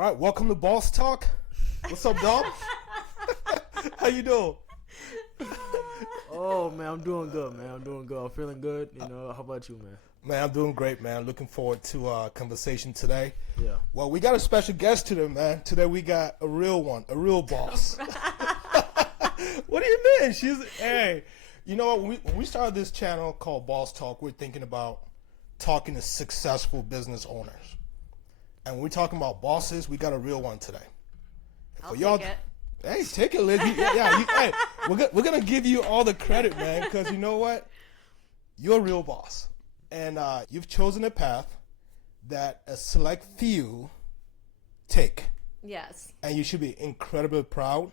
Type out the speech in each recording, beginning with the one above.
right, welcome to Boss Talk. What's up, dog? How you doing? Oh man, I'm doing good, man. I'm doing good. I'm feeling good. How about you, man? Man, I'm doing great, man. Looking forward to our conversation today. Yeah. Well, we got a special guest today, man. Today we got a real one, a real boss. What do you mean? Hey, you know what? When we started this channel called Boss Talk, we're thinking about talking to successful business owners. And when we're talking about bosses, we got a real one today. I'll take it. Hey, take it, Liz. Hey, we're gonna give you all the credit, man, because you know what? You're a real boss, and you've chosen a path that a select few take. Yes. And you should be incredibly proud.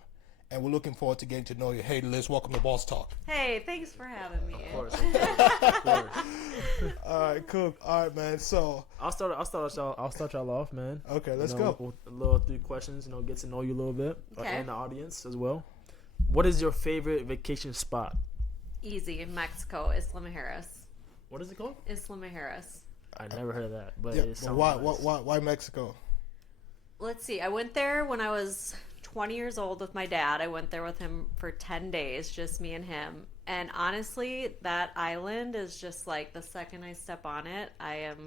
And we're looking forward to getting to know you. Hey, Liz, welcome to Boss Talk. Hey, thanks for having me. Of course. Of course. All right, cool. All right, man. So I'll start y'all off, man. Okay, let's go. With a little 3 questions. Get to know you a little bit, Okay. and the audience as well. What is your favorite vacation spot? Easy. Mexico. Isla Mujeres. What is it called? Isla Mujeres. I never heard of that, but yeah, it sounds why, nice. why Mexico? Let's see. I went there when I was 20 years old with my dad. I went there with him for 10 days, just me and him. And honestly, that island is just like the second I step on it, I am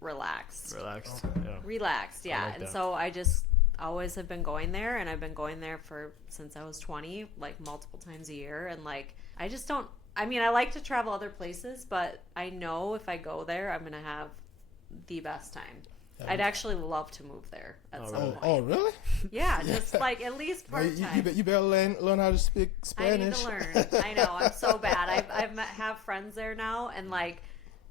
relaxed. Relaxed. Okay. Yeah. Relaxed, yeah. like And that. so I just always have been going there, and I've been going there since I was 20, like multiple times a year. And like, I just don't, I mean, I like to travel other places, but I know if I go there, I'm going to have the best time. I'd actually love to move there at some point. Oh, really? Yeah, just like at least Well, part time. you better learn how to speak I need Spanish. to learn. I know, I'm so bad. Have friends there now, and like,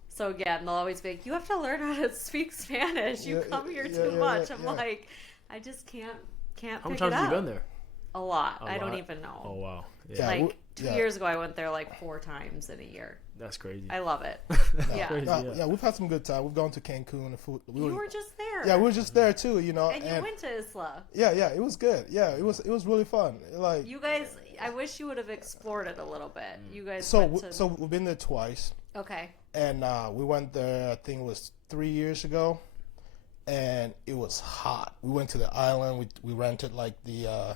so again, they'll always be like, "You have to learn how to speak Spanish. You come here too much." I'm like, I just can't How pick many it times have up. you been there? A lot. A I don't lot? even know. Oh wow. Yeah. Yeah. Like 2 years ago, I went there like 4 times in a year. That's crazy. I love it. Yeah. Crazy, Yeah, we've had some good time. We've gone to Cancun. You were just there. Yeah, we were just there too. and you went to Isla. Yeah, it was good. Yeah, it was really fun. Like You guys, I wish you would have explored it a little bit. You guys so went to... so we've been there twice, Okay. and we went there. I think it was 3 years ago, and it was hot. We went to the island. We rented like the.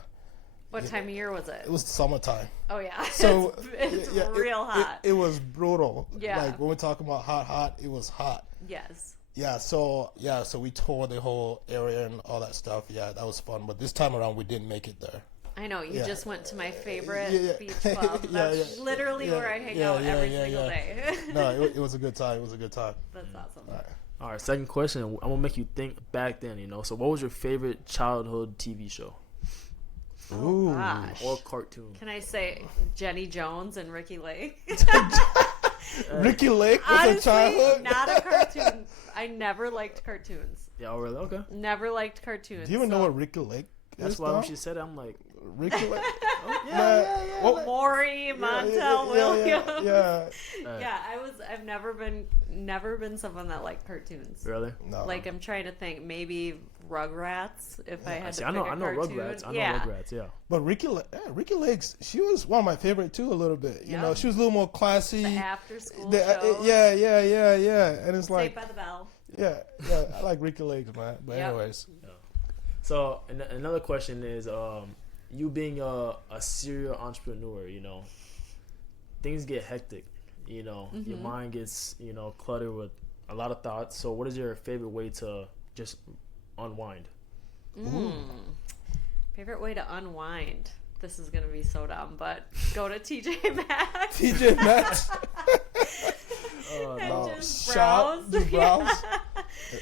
What time of year was it? It was summertime. Oh, yeah. So it's real hot. It was brutal. Yeah. Like when we're talking about hot, it was hot. Yes. Yeah. So we toured the whole area and all that stuff. Yeah, that was fun. But this time around, we didn't make it there. I know. You Yeah. just went to my favorite Yeah. beach club. That's literally where I hang out every single day. No, it was a good time. It was a good time. That's awesome. All right, second question. I'm gonna make you think back then. So what was your favorite childhood TV show Ooh. Gosh. or cartoon? Can I say Jenny Jones and Ricky Lake? Ricky Lake was Honestly, a childhood. not a cartoon. I never liked cartoons. Yeah, oh, really? Okay. Never liked cartoons. Do you even know so- what Ricky Lake is? That's why when dog? she said it, I'm like, Ricky Lake. yeah. What- Maury, Montel, Williams. Yeah. Yeah, I've never been someone that liked cartoons. Really? No. Like I'm trying to think, maybe Rugrats if I had See, to I know pick a Rugrats. cartoon. I know Yeah. Rugrats. Yeah. But Ricky Lake's, she was one of my favorite too. A little bit. You Yeah. know, she was a little more classy. The after school The- shows. yeah. And it's Saved like, by the Bell. yeah. I like Ricky Lake, man. But Yep. anyways, So another question is, you being a serial entrepreneur, things get hectic. Your mind gets cluttered with a lot of thoughts. So what is your favorite way to just unwind? Favorite way to unwind. This is gonna be so dumb, but go to TJ Maxx. TJ Maxx. and no. just Shop, browse. just browse?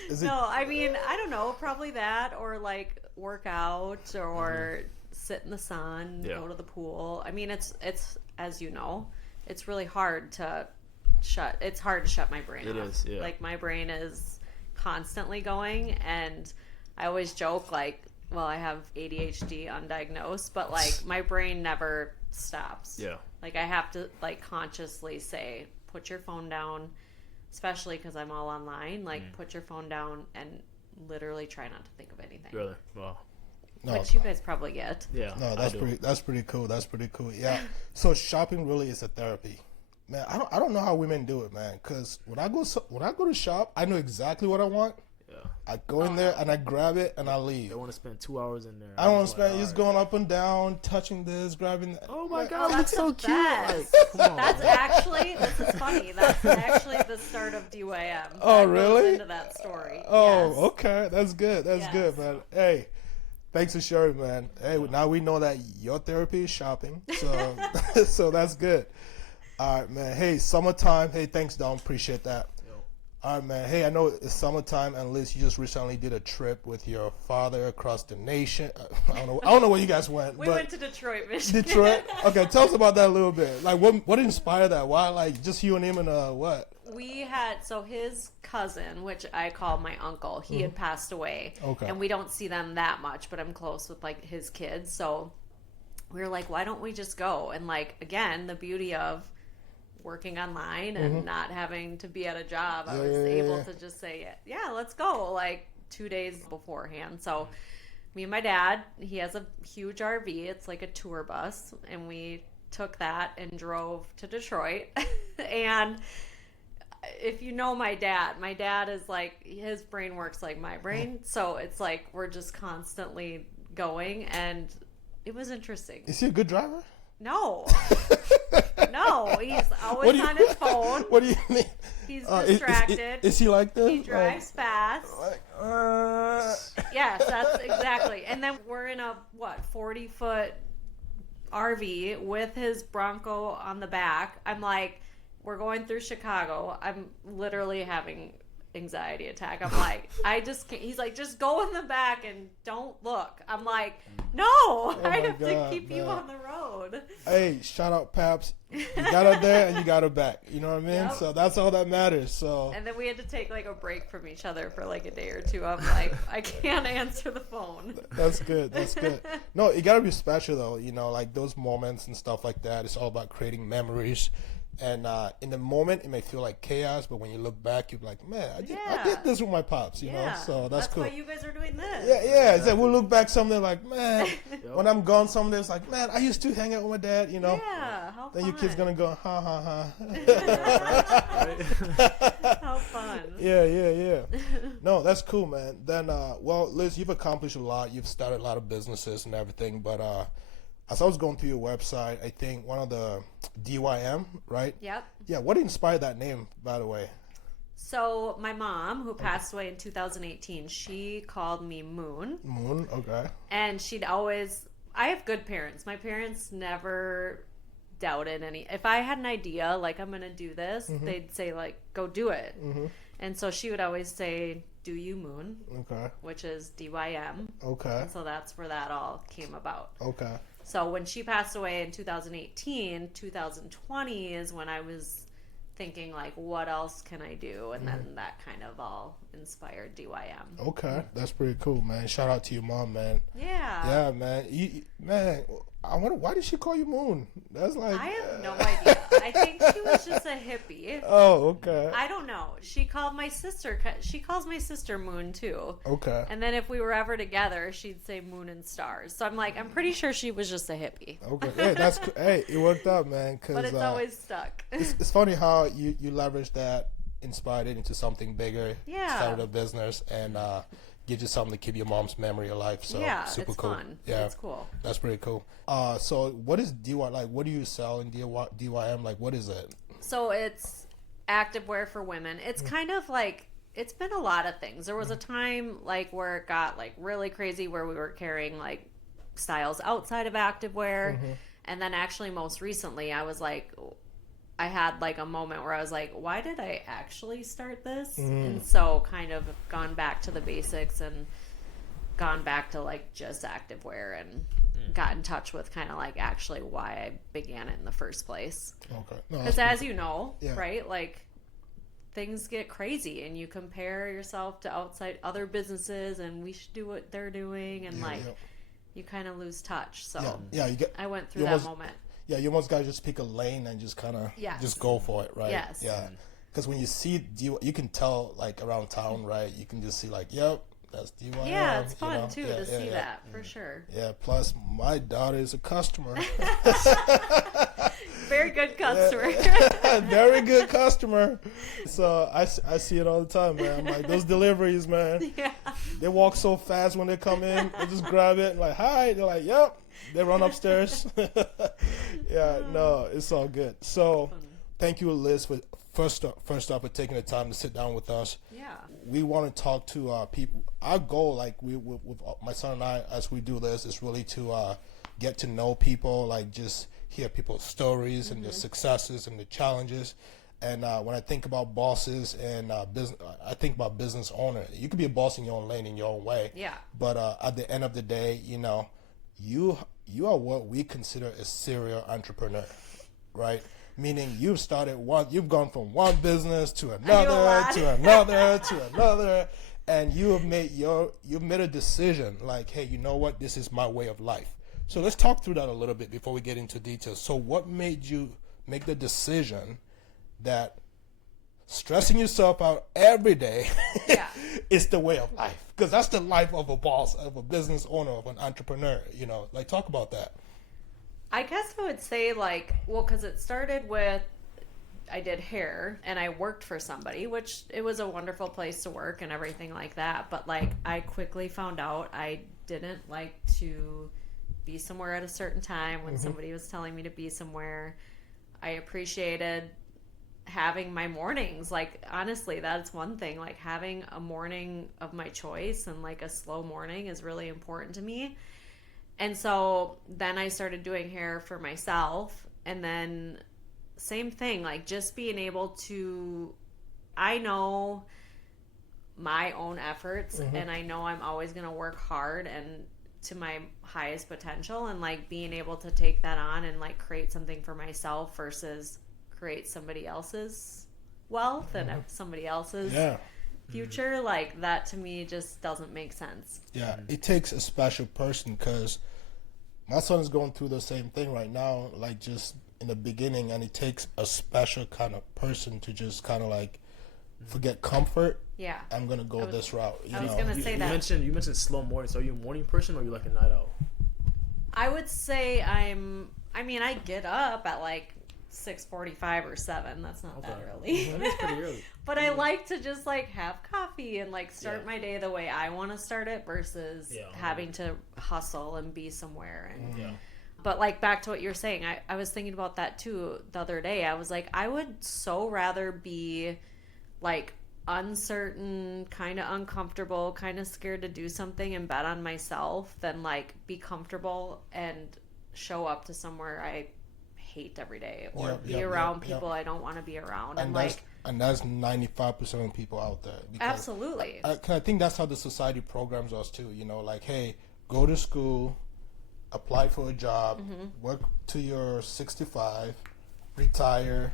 Is it? No, I mean, I don't know. Probably that, or like work out, or sit in the sun, Yeah. go to the pool. I mean, it's as you know, it's really hard to shut. It's hard to shut my brain It off. is, yeah. Like my brain is constantly going, and I always joke like, well, I have ADHD undiagnosed, but like my brain never stops. Yeah. Like I have to like consciously say, put your phone down, especially because I'm all online. Like put your phone down and literally try not to think of anything. Really? Wow. No, Which you guys probably get. Yeah. no, I that's do. pretty cool. That's pretty cool. Yeah. So shopping really is a therapy. Man, I don't know how women do it, man. Cause when I go to shop, I know exactly what I want. Yeah. I go in there and I grab it and I leave. They want to spend 2 hours in there. I don't want to I'm spend like, just all right. going up and down, touching this, grabbing that. Oh my Like, god, that's looks so the cute. best. Like, come on. That's actually, this is funny. That's actually the start of DYM. Oh, That goes really? into that story. Oh, Yes. okay. That's good. That's good, Yes. man. Hey, thanks for sharing, man. Hey, now we know that your therapy is shopping. So, so that's good. All right, man. Hey, summertime. Hey, thanks, Dom. Appreciate that. All right, man. Hey, I know it's summertime, and Liz, you just recently did a trip with your father across the nation. I don't know where you guys went. We but went to Detroit, Michigan. Detroit. Okay, tell us about that a little bit. Like, what inspired that? Why, like, just you and him and what? We had, so his cousin, which I call my uncle, he had passed away. Okay. And we don't see them that much, but I'm close with like his kids. So we were like, why don't we just go? And like, again, the beauty of working online and not having to be at a job, I was able to just say, yeah, let's go, like 2 days beforehand. So me and my dad, he has a huge RV. It's like a tour bus. And we took that and drove to Detroit. And if you know my dad is like, his brain works like my brain. So it's like we're just constantly going, and it was interesting. Is he a good driver? No. No, he's always on his phone. What do you mean? He's distracted. Is he like this? He drives fast. Yes, that's exactly. And then we're in a 40-foot RV with his Bronco on the back. I'm like, we're going through Chicago. I'm literally having anxiety attack. I'm like, I just can't. He's like, just go in the back and don't look. I'm like, no, I have to keep you on the road. Hey, shout out Paps. You got her there and you got her back. You know what I mean? Yep. So that's all that matters. So And then we had to take like a break from each other for like a day or two. I'm like, I can't answer the phone. that's good. That's good. No, it gotta be special though. You know, like those moments and stuff like that. It's all about creating memories. And in the moment, it may feel like chaos, but when you look back, you're like, man, I did this with my pops, you know? So that's cool. why you guys are doing this. Yeah. It's like we'll look back someday like, man, when I'm gone someday, it's like, man, I used to hang out with my dad, you know? Yeah, how Then fun. your kid's gonna go, ha ha ha. How fun. Yeah. No, that's cool, man. Then, well, Liz, you've accomplished a lot. You've started a lot of businesses and everything, but as I was going through your website, I think one of the DYM, right? Yep. Yeah, what inspired that name, by the way? So my mom, who passed away in 2018, she called me Moon. Moon, okay. And she'd always, I have good parents. My parents never doubted any. If I had an idea, like I'm going to do this, they'd say like, go do it. And so she would always say, do you Moon? Okay. Which is DYM. Okay. And so that's where that all came about. Okay. So when she passed away in 2018, 2020 is when I was thinking like, what else can I do? And then that kind of all inspired DYM. Okay, that's pretty cool, man. Shout out to your mom, man. Yeah. Yeah, man. Man, I wonder, why did she call you Moon? That's like, I have no idea. I think she was just a hippie. Oh, okay. I don't know. She called my sister. She calls my sister Moon too. Okay. And then if we were ever together, she'd say Moon and Stars. So I'm like, I'm pretty sure she was just a hippie. Okay. Hey, that's hey, it worked out, man. Cause, But it's always stuck. it's funny how you leverage that, inspired it into something bigger. Yeah. Started a business and gives you something to keep your mom's memory alive. So Yeah, super it's cool. fun. Yeah, It's cool. That's pretty cool. So what is DY like? What do you sell in DYM? Like, what is it? So it's activewear for women. It's kind of like, it's been a lot of things. There was a time like where it got like really crazy where we were carrying like styles outside of activewear. And then actually most recently I was like, I had like a moment where I was like, why did I actually start this? And so kind of gone back to the basics and gone back to like just activewear and got in touch with kind of like actually why I began it in the first place. Okay. Because as you know, Yeah. right, like things get crazy and you compare yourself to outside other businesses and we should do what they're doing and you kind of lose touch. So yeah, you get. I went through you that almost- moment. Yeah, you almost gotta just pick a lane and just kind of just go for it, right? Yes. Yeah. Because when you see you can tell like around town, right? You can just see like, yep, That's DYM. Yeah, it's fun know? too Yeah, to see yeah. that for sure. Yeah, plus my daughter is a customer. Very good customer. Very good customer. So I see it all the time, man. I'm like, those deliveries, man. Yeah. They walk so fast when they come in. They just grab it and like, hi. They're like, yep. They run upstairs. Yeah, no, it's all good. So thank you, Liz, for first up for taking the time to sit down with us. Yeah. We want to talk to people. Our goal, like with my son and I, as we do this, is really to get to know people, like just hear people's stories and their successes and the challenges. And when I think about bosses and business, I think about business owner. You could be a boss in your own lane, in your own way. Yeah. But at the end of the day, you know, you are what we consider a serial entrepreneur, right? Meaning you've gone from one business to another, to another, to another, and you've made a decision like, hey, you know what? This is my way of life. So let's talk through that a little bit before we get into details. So what made you make the decision that stressing yourself out every day is the way of life? Because that's the life of a boss, of a business owner, of an entrepreneur, you know, like talk about that. I guess I would say because it started with, I did hair and I worked for somebody, which it was a wonderful place to work and everything like that. But like, I quickly found out I didn't like to be somewhere at a certain time when somebody was telling me to be somewhere. I appreciated having my mornings. Like, honestly, that's one thing. Like, having a morning of my choice and like a slow morning is really important to me. And so then I started doing hair for myself, and then same thing, like just being able to, I know my own efforts and I know I'm always going to work hard and to my highest potential, and like being able to take that on and like create something for myself versus create somebody else's wealth and somebody else's future, like that to me just doesn't make sense. Yeah, it takes a special person, because my son is going through the same thing right now, like just in the beginning, and it takes a special kind of person to just kind of like forget comfort. Yeah, I'm gonna go this route. I was gonna say that. You mentioned slow morning. So are you a morning person or are you like a night owl? I would say I get up at like 6:45 or 7. That's not that early. That is pretty early. But I like to just like have coffee and like start my day the way I want to start it versus having to hustle and be somewhere. And but like back to what you're saying, I was thinking about that too the other day. I was like, I would so rather be like uncertain, kind of uncomfortable, kind of scared to do something and bet on myself than like be comfortable and show up to somewhere I hate every day or be around people I don't want to be around. And that's 95% of people out there. Absolutely. I think that's how the society programs us too. You know, like, hey, go to school, apply for a job, work till you're 65, retire,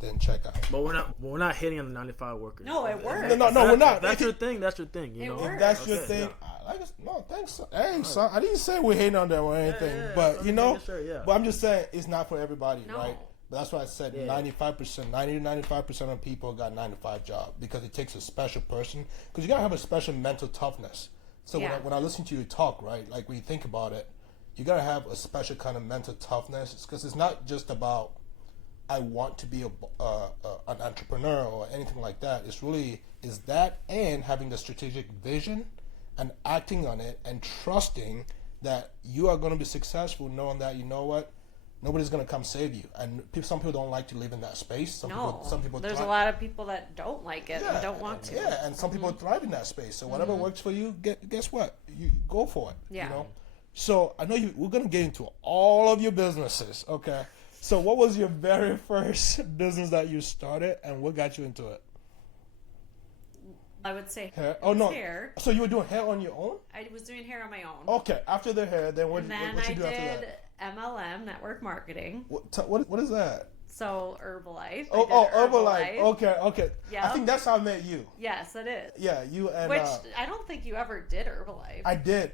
then check out. But we're not hitting on the 9-to-5 workers. No, it works. No, we're not. That's your thing. That's your thing. You know, works. If that's your thing. No, thanks. Hey, son, I didn't say we're hating on them or anything, but you know, but I'm just saying it's not for everybody, right? But that's why I said 90 to 95% of people got 9-to-5 job, because it takes a special person, because you gotta have a special mental toughness. So when I listen to you talk, right, like when you think about it, you gotta have a special kind of mental toughness, because it's not just about I want to be an entrepreneur or anything like that. It's really is that, and having the strategic vision and acting on it and trusting that you are going to be successful, knowing that, you know what, nobody's going to come save you. And some people don't like to live in that space. Some people there's a lot of people that don't like it and don't want to. Yeah, and some people thrive in that space. So whatever works for you, guess what? You go for it. Yeah. You know? So I know we're going to get into all of your businesses, okay? So what was your very first business that you started, and what got you into it? I would say hair. Hair. So you were doing hair on your own? I was doing hair on my own. Okay. After the hair, then what you do after that? I did MLM, network marketing. What is that? So Herbalife. Herbalife. Okay. Yep. I think that's how I met you. Yes, it is. Yeah, you and which I don't think you ever did Herbalife. I did,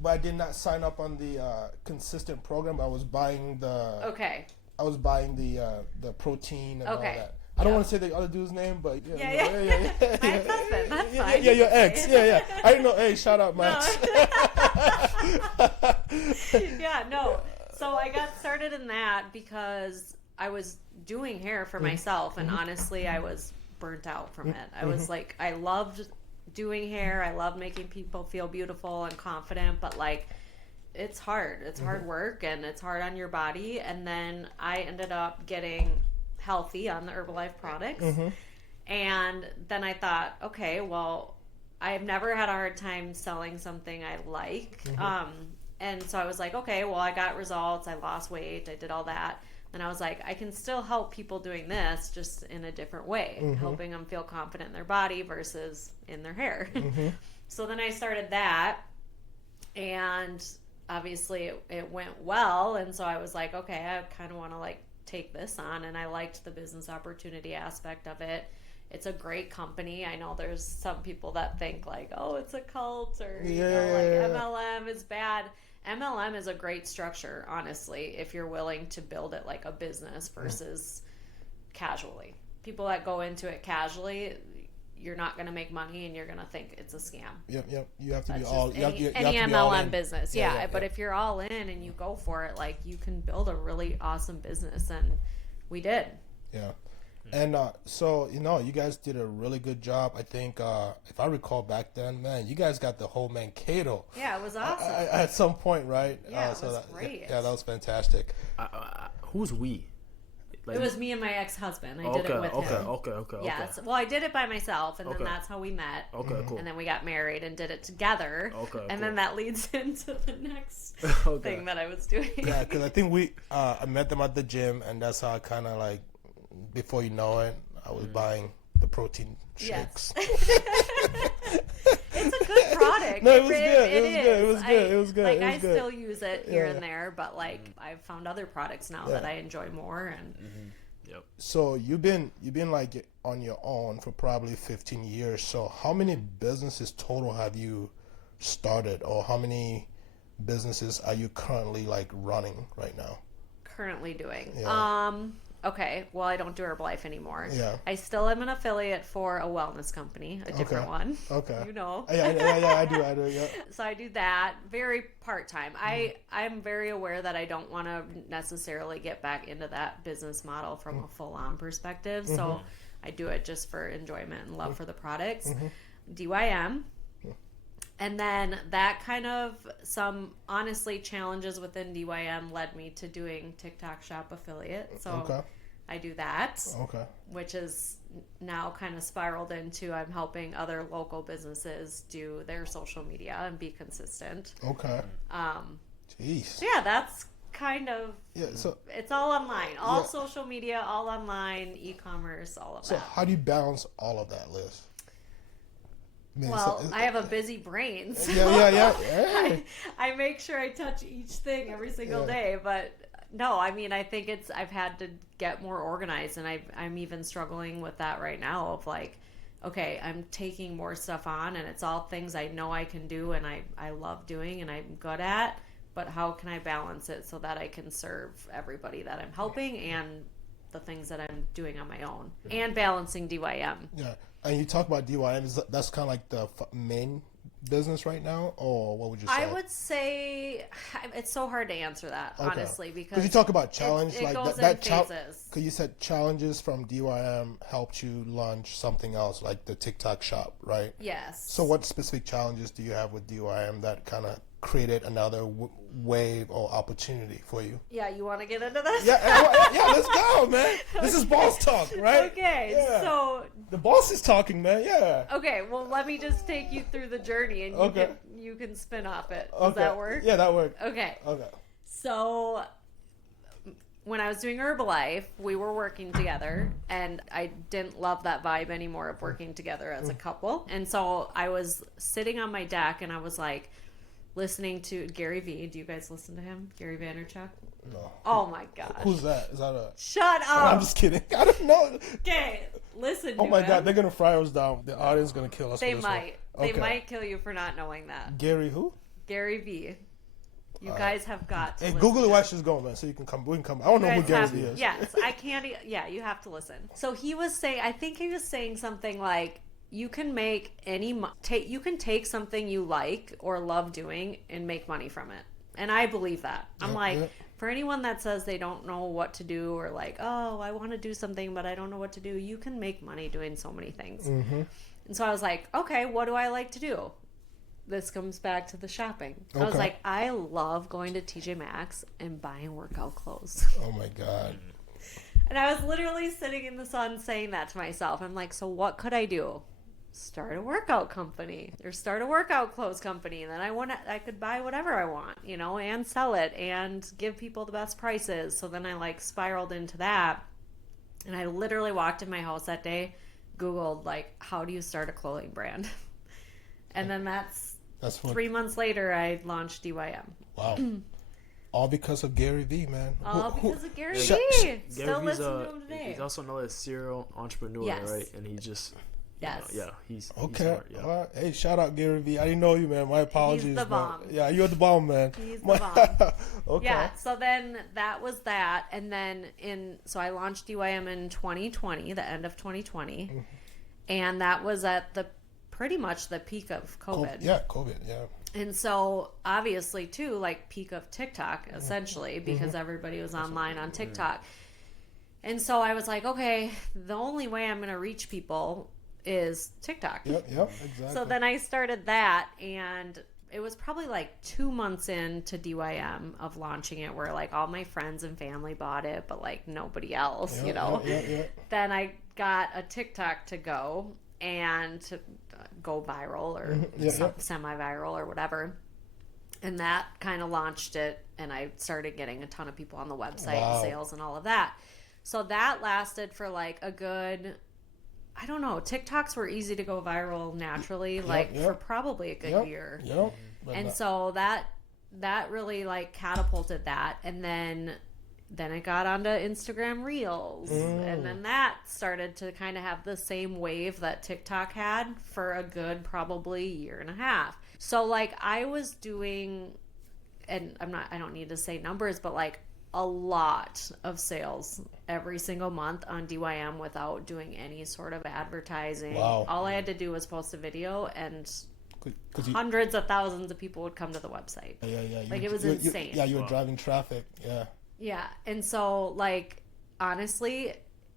but I did not sign up on the consistent program. I was buying the. Okay. I was buying the protein and all that. I don't Yep. want to say the other dude's name, but yeah. Yeah. My ex-husband, that's Yeah, fine. yeah, your ex. Yeah. I didn't know. Hey, shout out, No. Max. Yeah, no. So I got started in that because I was doing hair for myself, and honestly, I was burnt out from it. I was like, I loved doing hair. I loved making people feel beautiful and confident, but like, it's hard. It's hard work, and it's hard on your body. And then I ended up getting healthy on the Herbalife products. And then I thought, okay, well, I've never had a hard time selling something I like. And so I was like, okay, well, I got results. I lost weight. I did all that. And I was like, I can still help people doing this, just in a different way, helping them feel confident in their body versus in their hair. So then I started that, and obviously it went well. And so I was like, okay, I kind of want to like take this on. And I liked the business opportunity aspect of it. It's a great company. I know there's some people that think like, oh, it's a cult, or you know, like MLM is bad. MLM is a great structure, honestly, if you're willing to build it like a business versus casually. People that go into it casually, you're not going to make money, and you're going to think it's a scam. Yep. You have to That's be all. just You have to any be all MLM in. business. Yeah, But if you're all in and you go for it, like, you can build a really awesome business, and we did. Yeah. And so, you know, you guys did a really good job. I think, if I recall back then, man, you guys got the whole Mankato. Yeah, it was awesome. At some point, right? Yeah, it so was that, great. Yeah, that was fantastic. Who's we? Like, It was me and my ex-husband. I did it with him. Okay. Yes. Well, I did it by myself, and then Okay. that's how we met. Okay, cool. And then we got married and did it together. Okay, And cool. then that leads into the next Okay. thing that I was doing. Yeah, because I think I met them at the gym, and that's how I kind of like, before you know it, I was buying the protein shakes. It's a good product. No, it was good. It was good. Like, It was I good. still use it here Yeah. and there, but like, I've found other products now Yeah. that I enjoy more. And Yep. So you've been like on your own for probably 15 years. So how many businesses total have you started, or how many businesses are you currently like running right now? currently doing. Yeah. Okay, well, I don't do Herbalife anymore. Yeah. I still am an affiliate for a wellness company, a different Okay. one. Okay. You know. Yeah, I do, yeah. So I do that very part-time. I'm very aware that I don't want to necessarily get back into that business model from a full-on perspective. So I do it just for enjoyment and love for the products. DYM. And then that kind of, some honestly challenges within DYM led me to doing TikTok Shop affiliate. So Okay. I do that, Okay. which is now kind of spiraled into I'm helping other local businesses do their social media and be consistent. Okay. Jeez. So yeah, that's kind of, Yeah, so it's all online, all Yeah. social media, all online, e-commerce, all of so that. how do you balance all of that, Liz? I mean, Well, so- I have a busy brain, so Yeah. I make sure I touch each thing every single Yeah. day. But no, I mean, I think I've had to get more organized, and I'm even struggling with that right now of like, okay, I'm taking more stuff on, and it's all things I know I can do and I love doing and I'm good at, but how can I balance it so that I can serve everybody that I'm helping and the things that I'm doing on my own, and balancing DYM. Yeah. And you talk about DYM, that's kind of like the main business right now, or what would you say? I would say it's so hard to answer that, Okay. honestly, because you talk about challenge, it like goes that in challenge. phases. Because you said challenges from DYM helped you launch something else, like the TikTok shop, right? Yes. So what specific challenges do you have with DYM that kind of created another wave or opportunity for you? Yeah, you want to get into this? Yeah, let's go, man. This is boss talk, right? Okay, Yeah. so The boss is talking, man. Yeah. okay, well, let me just take you through the journey, and Okay. you can spin off it. Does Okay. that work? Yeah, that worked. Okay. Okay. So when I was doing Herbalife, we were working together, and I didn't love that vibe anymore of working together as a couple. And so I was sitting on my deck, and I was like listening to Gary Vee. Do you guys listen to him? Gary Vaynerchuk? No. Oh my god. Who's that? Is that a? Shut I'm up. just kidding. I don't know. Okay, listen to Oh my him. God, they're gonna fry us down. The audience gonna kill us. They for this one. might. They Okay. might kill you for not knowing that. Gary who? Gary Vee. You guys have got to Hey, listen Google it to while she's going, man, so you can come. We can come. I don't know who You guys Gary have- Vee is. Yes, I can't. Yeah, you have to listen. So he was saying, I think he was saying something like, you can make you can take something you like or love doing and make money from it. And I believe that. I'm like, for anyone that says they don't know what to do or like, oh, I want to do something, but I don't know what to do, you can make money doing so many things. Mm-hmm. And so I was like, okay, what do I like to do? This comes back to the shopping. I was Okay. like, I love going to TJ Maxx and buying workout clothes. Oh my God. And I was literally sitting in the sun saying that to myself. I'm like, so what could I do? Start a workout company or start a workout clothes company. And then I could buy whatever I want, you know, and sell it and give people the best prices. So then I like spiraled into that. And I literally walked in my house that day, Googled like, how do you start a clothing brand? And then that's what, 3 months later, I launched DYM. Wow. All because of Gary Vee, man. All because of Gary Sh- Vee. Still Gary Vee's listen to him today. he's also another serial entrepreneur, Yes. right? And he just Yes. yeah, he's Okay. smart, yeah. All right. Hey, shout out Gary Vee. I didn't know you, man. My apologies. He's the man. bomb. Yeah, you're the bomb, man. He's the bomb. Okay. Yeah, so then that was that. And then so I launched DYM in 2020, the end of 2020. Mm-hmm. And that was at pretty much the peak of COVID. Yeah, COVID. Yeah. And so obviously too, like peak of TikTok Mm-hmm. essentially, because everybody was online on TikTok. And so I was like, okay, the only way I'm going to reach people is TikTok. Yep. Exactly. So then I started that, and it was probably like 2 months into DYM of launching it, where like all my friends and family bought it, but like nobody else, you know. Yeah. Then I got a TikTok to go and to go viral or semi-viral or whatever. And that kind of launched it, and I started getting a ton of people on the website and sales and all of that. So that lasted for like a good, I don't know, TikToks were easy to go viral naturally, for probably a good year. Yep. And so that really like catapulted that. And then it got onto Instagram Reels. And then that started to kind of have the same wave that TikTok had for a good probably year and a half. So like I was doing, and I don't need to say numbers, but like a lot of sales every single month on DYM without doing any sort of advertising. Wow. All I had to do was post a video, and hundreds of thousands of people would come to the website. Yeah. Like, it was insane. You were driving traffic. Yeah. Yeah. And so, like, honestly,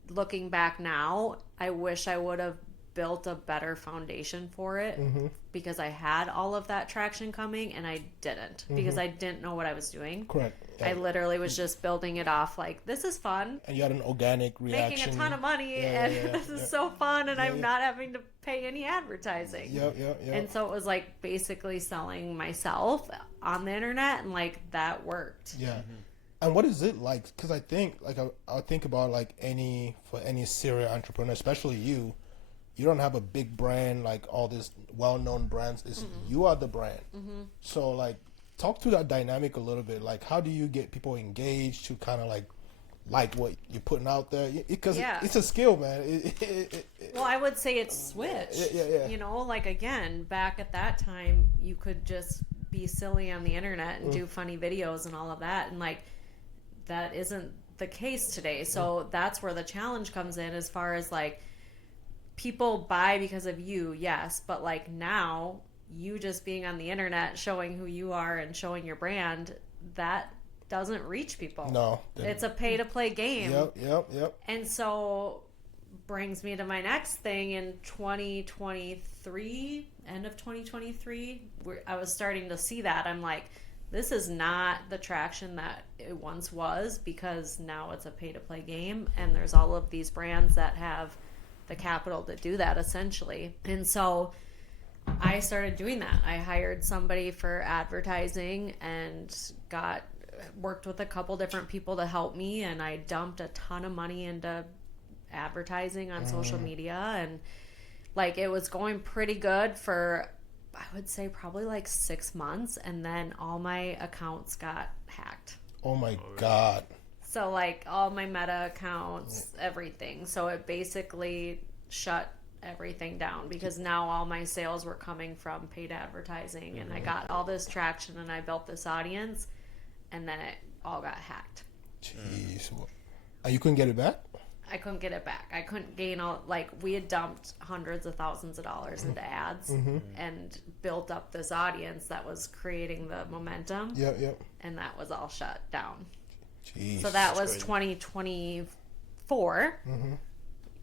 looking back now, I wish I would have built a better foundation for it, because I had all of that traction coming and I didn't, because I didn't know what I was doing. Correct. Yeah. I literally was just building it off like, this is fun, And you had an organic reaction. making a ton of money, and this is so fun, and I'm not having to pay any advertising. Yep. And so it was like basically selling myself on the internet, and like that worked. Yeah. And what is it like? Because I think, like, I think about like any serial entrepreneur, especially you don't have a big brand like all these well-known brands. It's you are the brand. So like, talk to that dynamic a little bit. Like, how do you get people engaged to kind of like what you're putting out there? Because it's a skill, man. Well, I would say it's switched. Yeah. You know, like, again, back at that time, you could just be silly on the internet and do funny videos and all of that, and like, that isn't the case today. So that's where the challenge comes in, as far as like, people buy because of you, yes, but like now, you just being on the internet, showing who you are and showing your brand, that doesn't reach people. No. It's a pay-to-play game. Yep. And so brings me to my next thing in 2023, end of 2023, where I was starting to see that. I'm like, this is not the traction that it once was, because now it's a pay-to-play game, and there's all of these brands that have the capital to do that, essentially. And so I started doing that. I hired somebody for advertising and worked with a couple different people to help me, and I dumped a ton of money into advertising on social media, and like, it was going pretty good for, I would say, probably like 6 months, and then all my accounts got hacked. Oh my God. So like, all my Meta accounts, everything. So it basically shut everything down because now all my sales were coming from paid advertising and I got all this traction and I built this audience and then it all got hacked. Jeez. You couldn't get it back? I couldn't get it back. I couldn't gain all, like, we had dumped hundreds of thousands of dollars into ads and built up this audience that was creating the momentum. Yep. And that was all shut down. Jeez. So that was 2024.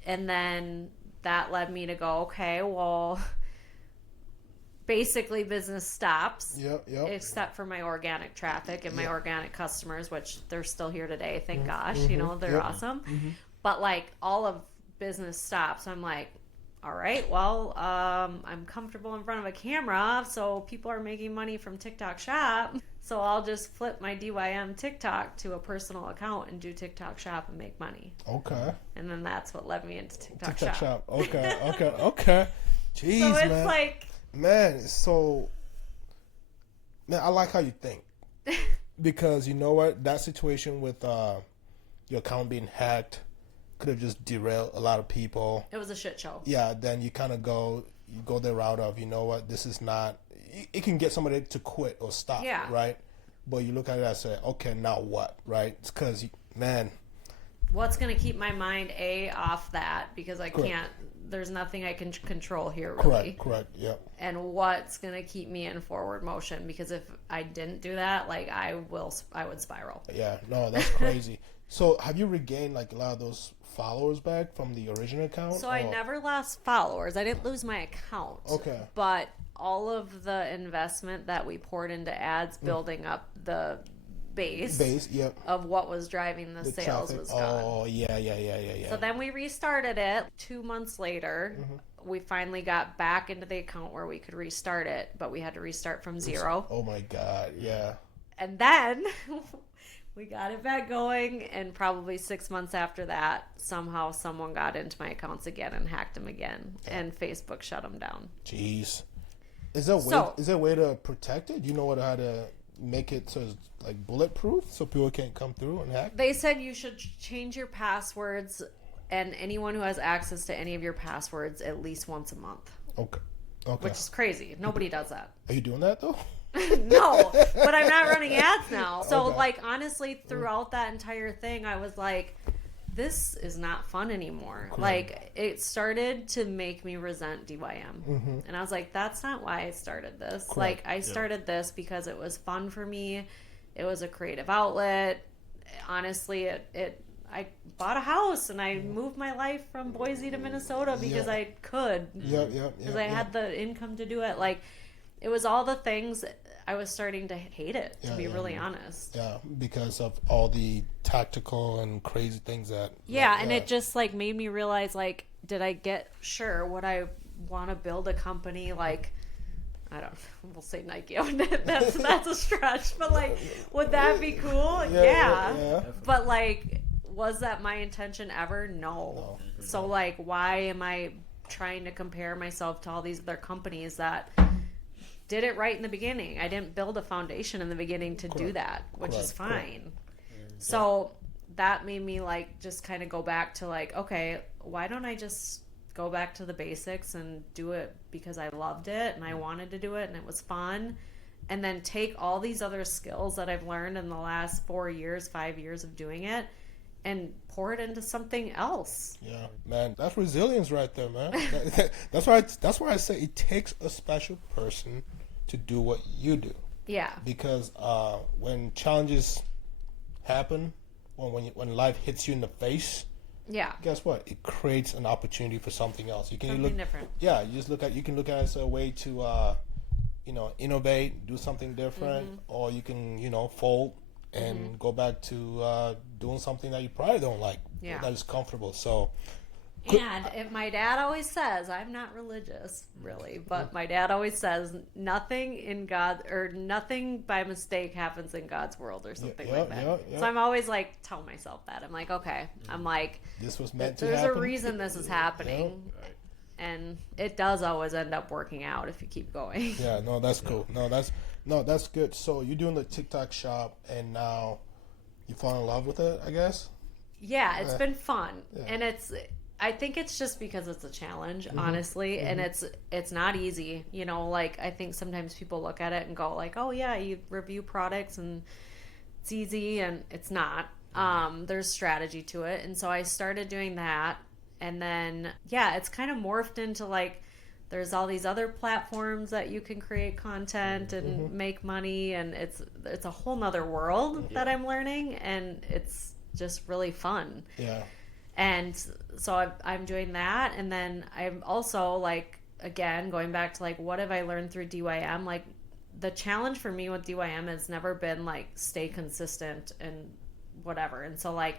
And then that led me to go, okay, well, basically business stops. Yep. Except for my organic traffic and my organic customers, which they're still here today. Thank gosh, you know, they're awesome. But like all of business stops. I'm like, all right, well, I'm comfortable in front of a camera, so people are making money from TikTok Shop. So I'll just flip my DYM TikTok to a personal account and do TikTok Shop and make money. Okay. And then that's what led me into TikTok TikTok Shop. Okay. Jeez, So it's man. like, Man, man, I like how you think. Because you know what? That situation with your account being hacked could have just derailed a lot of people. it was a shit show. Yeah, then you kind of go the route of, you know what, this is not, it can get somebody to quit or stop, right? But you look at it and say, okay, now what, right? It's because, man. What's going to keep my mind, off that, because I can't, there's nothing I can control here, really. Correct, yep. And what's going to keep me in forward motion, because if I didn't do that, like, I would spiral. Yeah, no, that's crazy. So have you regained, like, a lot of those followers back from the original account? So I never lost followers. I didn't lose my account. Okay. But all of the investment that we poured into ads, building up the base yep. of what was driving the sales traffic. was gone. Oh, yeah. So then we restarted it. 2 months later, we finally got back into the account where we could restart it, but we had to restart from zero. Oh my God, yeah. And then we got it back going, and probably 6 months after that, somehow someone got into my accounts again and hacked them again, and Facebook shut them down. Jeez. Is there a way to protect it? Do you know how to make it so it's like bulletproof so people can't come through and hack? They said you should change your passwords, and anyone who has access to any of your passwords at least once a month. Okay. Which is crazy. Nobody does that. Are you doing that though? No, but I'm not running ads now. So Okay. like honestly, throughout that entire thing, I was like, this is not fun anymore. Cool. Like it started to make me resent DYM. And I was like, that's not why I started this. Correct. Like I started this because it was fun for me. It was a creative outlet. Honestly, I bought a house and I moved my life from Boise to Minnesota because I could. Because I had the income to do it. Like it was all the things. I was starting to hate it, to be really honest. Yeah, because of all the tactical and crazy things that... and it just, like, made me realize, like, would I want to build a company, like, I don't know, we'll say Nike owned it. That's a stretch, but, like, would that be cool? Yeah. But, like, was that my intention ever? No. So, like, why am I trying to compare myself to all these other companies that... did it right in the beginning. I didn't build a foundation in the beginning to do that, which is fine. So that made me like just kind of go back to like, okay, why don't I just go back to the basics and do it because I loved it and I wanted to do it and it was fun, and then take all these other skills that I've learned in the last 5 years of doing it and pour it into something else. Yeah, man, that's resilience right there, man. That's why I say it takes a special person to do what you do. Yeah. Because when challenges happen, when life hits you in the face, guess what? It creates an opportunity for something else. Something different. Yeah, you can look at it as a way to innovate, do something different, or you can fold and go back to doing something that you probably don't like, that is comfortable. So, and if my dad always says, I'm not religious really, but my dad always says nothing by mistake happens in God's world or something like that. So I'm always like, tell myself that. I'm like, okay. I'm like, this was meant to happen. There's a reason this is happening. And it does always end up working out if you keep going. Yeah, no, that's cool. No, that's good. So you're doing the TikTok shop, and now you fall in love with it, I guess? Yeah, it's been fun. Yeah. And I think it's just because it's a challenge, honestly, and it's not easy. You know, like I think sometimes people look at it and go like, "Oh yeah, you review products and it's easy," and it's not. There's strategy to it, and so I started doing that, and then yeah, it's kind of morphed into like there's all these other platforms that you can create content and make money, and it's a whole nother world that I'm learning, and it's just really fun. Yeah. And so I'm doing that. And then I'm also like, again, going back to like, what have I learned through DYM? Like the challenge for me with DYM has never been like stay consistent and whatever. And so like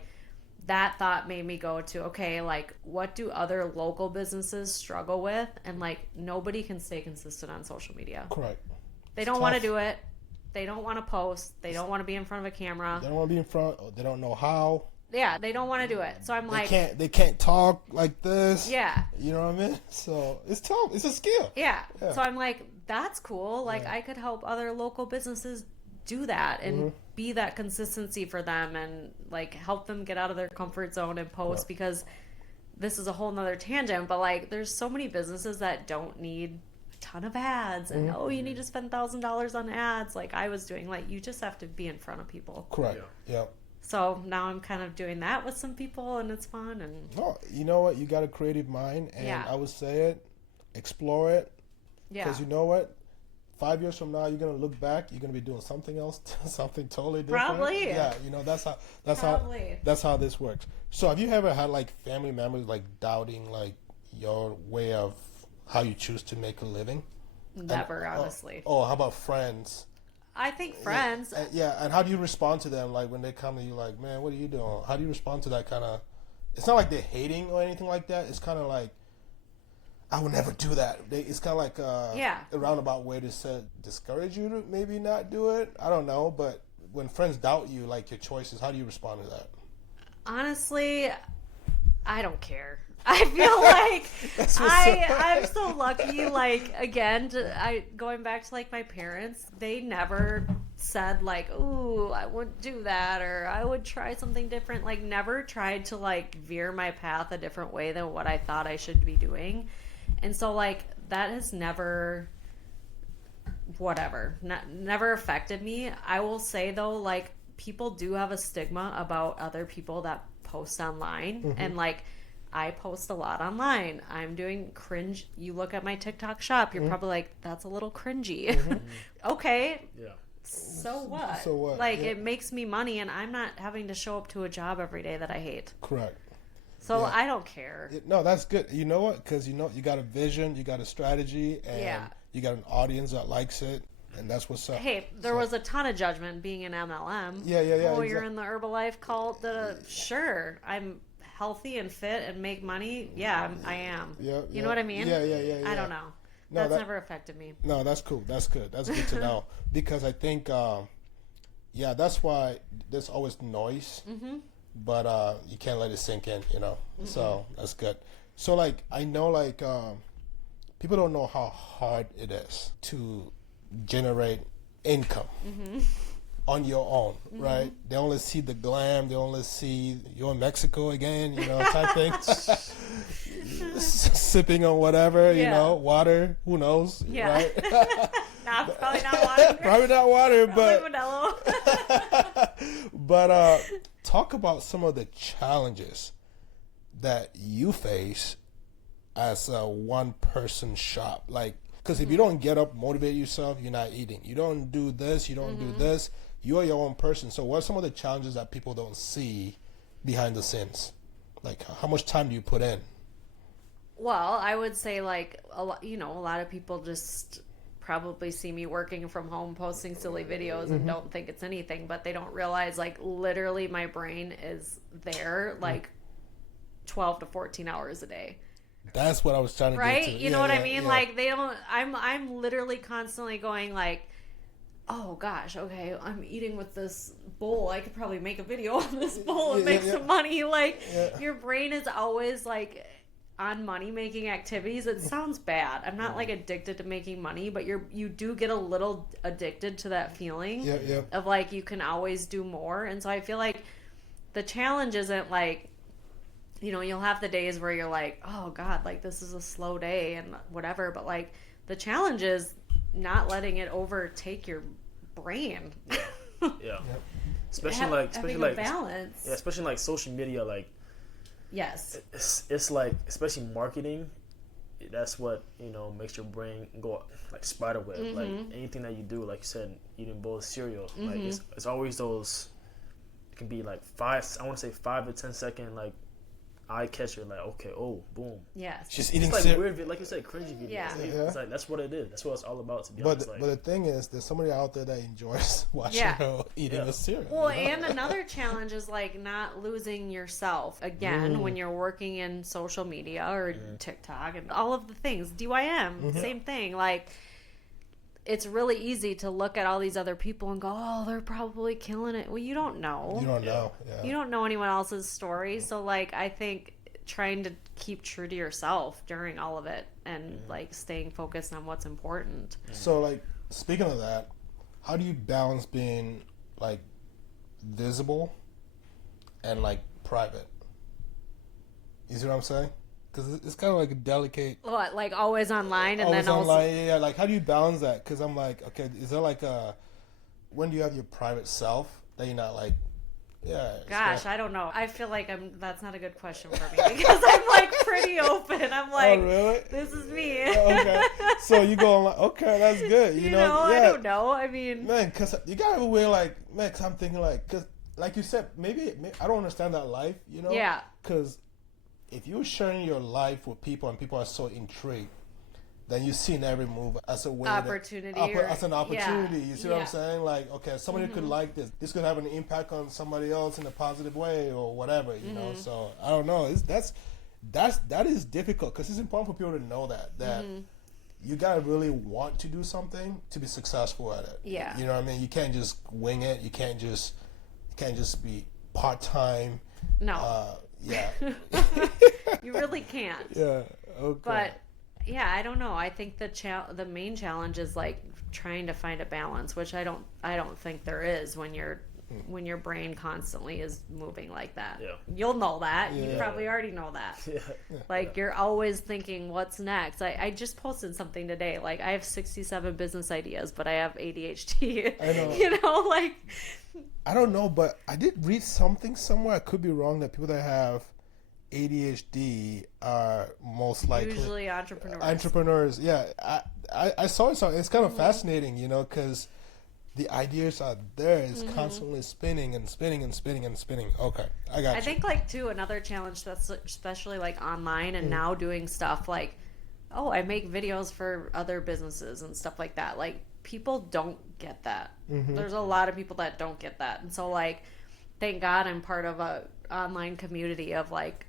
that thought made me go to, okay, like what do other local businesses struggle with? And like nobody can stay consistent on social media. Correct. They don't want to do it. They don't want to post. They don't want to be in front of a camera. They don't want to be in front. They don't know how. Yeah, they don't want to do it. So I'm like, they can't talk like this. Yeah. You know what I mean? So it's tough. It's a skill. Yeah. So I'm like, that's cool. Like I could help other local businesses do that and be that consistency for them and like help them get out of their comfort zone and post because this is a whole nother tangent, but like there's so many businesses that don't need a ton of ads and you need to spend $1,000 on ads like I was doing. Like you just have to be in front of people. Correct. Yeah. So now I'm kind of doing that with some people, and it's fun. And no, you know what? You got a creative mind, and I would say it, explore it. Yeah. Because you know what? 5 years from now, you're gonna look back. You're gonna be doing something else, something totally different. Probably. Yeah. You know that's how this works. So have you ever had like family members like doubting like your way of how you choose to make a living? Never, honestly. Oh, how about friends? I think friends. Yeah, and how do you respond to them? Like when they come to you, like, man, what are you doing? How do you respond to that kind of? It's not like they're hating or anything like that. It's kind of like, I would never do that. It's kind of like a roundabout way to say, discourage you to maybe not do it. I don't know, but when friends doubt you, like your choices, how do you respond to that? Honestly, I don't care. I feel like I'm so lucky. Like again, going back to like my parents, they never said like, "Ooh, I wouldn't do that," or "I would try something different." Like never tried to like veer my path a different way than what I thought I should be doing, and so like that has never never affected me. I will say though, like people do have a stigma about other people that post online, and like. I post a lot online. I'm doing cringe. You look at my TikTok shop, you're probably like, that's a little cringy. Okay. Yeah. So what? So what? Like, it makes me money, and I'm not having to show up to a job every day that I hate. Correct. So I don't care. No, that's good. You know what? Because you got a vision, you got a strategy, and you got an audience that likes it. And that's what's up. Hey, there was a ton of judgment being an MLM. Yeah. Oh, you're in the Herbalife cult? Sure. I'm healthy and fit and make money. Yeah, I am. Yeah, you know what I mean? Yeah. I don't know. No, that's never affected me. No, that's cool. That's good. That's good to know. Because I think, that's why there's always noise. But you can't let it sink in, you know. So that's good. So, like, I know, like, people don't know how hard it is to generate income on your own, right? They only see the glam. They only see you're in Mexico again, you know, type thing. Sipping on whatever, you know, water. Who knows? Yeah. Right? Probably not water. Probably not water, Probably but Modelo. but talk about some of the challenges that you face as a one-person shop, like. Because if you don't get up, motivate yourself, you're not eating. You don't do this, you don't do this. You're your own person. So what are some of the challenges that people don't see behind the scenes? Like, how much time do you put in? Well, I would say, like, a lot of people just probably see me working from home, posting silly videos and don't think it's anything. But they don't realize, like, literally my brain is there, like, 12 to 14 hours a day. That's what I was trying to get to. You know what I mean? Yeah. Like, they don't, I'm literally constantly going like, oh gosh, okay, I'm eating with this bowl. I could probably make a video on this bowl and make some money. Like, your brain is always like on money making activities. It sounds bad. I'm not like addicted to making money, but you do get a little addicted to that feeling of like, you can always do more. And so I feel like the challenge isn't like, you know, you'll have the days where you're like, oh God, like this is a slow day and whatever. But like the challenge is not letting it overtake your brain. Yeah. Yep. Especially having like a balance. yeah, especially like social media, like Yes. it's like, especially marketing, that's what, you know, makes your brain go like spider web. Mm-hmm. Like anything that you do, like you said, eating bowl of cereal, like it's always those, it can be like 5 to 10 second like eye catcher, like, okay, oh, boom. Yes. She's eating It's like cereal. weird, like you said, cringy videos. Yeah. It's like that's what it is. That's what it's all about, to be honest. But the thing is, there's somebody out there that enjoys watching Yeah. her eating a cereal. Well, you know? and another challenge is like not losing yourself again when you're working in social media or TikTok and all of the things. DYM, same thing. Like, it's really easy to look at all these other people and go, oh, they're probably killing it. Well, you don't know. You don't know. Yeah. You don't know anyone else's story. So, like, I think trying to keep true to yourself during all of it and, like, staying focused on what's important. So, like, speaking of that, how do you balance being, like, visible and, like, private? You see what I'm saying? Because it's kind of like a delicate... What, like, always online and always then also... online, yeah, like, how do you balance that? Because I'm like, okay, is there, like, a... When do you have your private self that you're not, like... Yeah. Gosh, I don't know. I feel like that's not a good question for me because I'm like pretty open. I'm like, oh, really? this is me. Okay. So you go like, okay, that's good. You know, yeah. I don't know. I mean, man, because you got to be way like, man, because I'm thinking like, because like you said, maybe I don't understand that life, you know? Yeah. Because if you're sharing your life with people and people are so intrigued, then you see in every move as a way opportunity as an opportunity. You see what I'm Yeah. saying? Like, okay, somebody could like this. This could have an impact on somebody else in a positive way or whatever. You know. So I don't know. That is difficult because it's important for people to know that you gotta really want to do something to be successful at it. Yeah. You know what I mean? You can't just wing it. You can't just be part time. no, Yeah. you really can't. Yeah. Okay. But yeah, I don't know. I think the main challenge is like trying to find a balance, which I don't think there is when your brain constantly is moving like that. Yeah. You'll know that. You Yeah. probably already know that. Yeah. Like you're always thinking what's next. I just posted something today. Like I have 67 business ideas, but I have ADHD. I know. You know, like I don't know, but I did read something somewhere. I could be wrong, that people that have ADHD are most likely usually entrepreneurs. entrepreneurs. Yeah, I saw something. It's kind of fascinating, you know, because the ideas are there. It's constantly spinning and spinning and spinning and spinning. Okay, I got you. I think like too another challenge that's especially like online and now doing stuff like, oh, I make videos for other businesses and stuff like that. Like people don't get that. There's a lot of people that don't get that, and so like, thank God I'm part of a online community of like,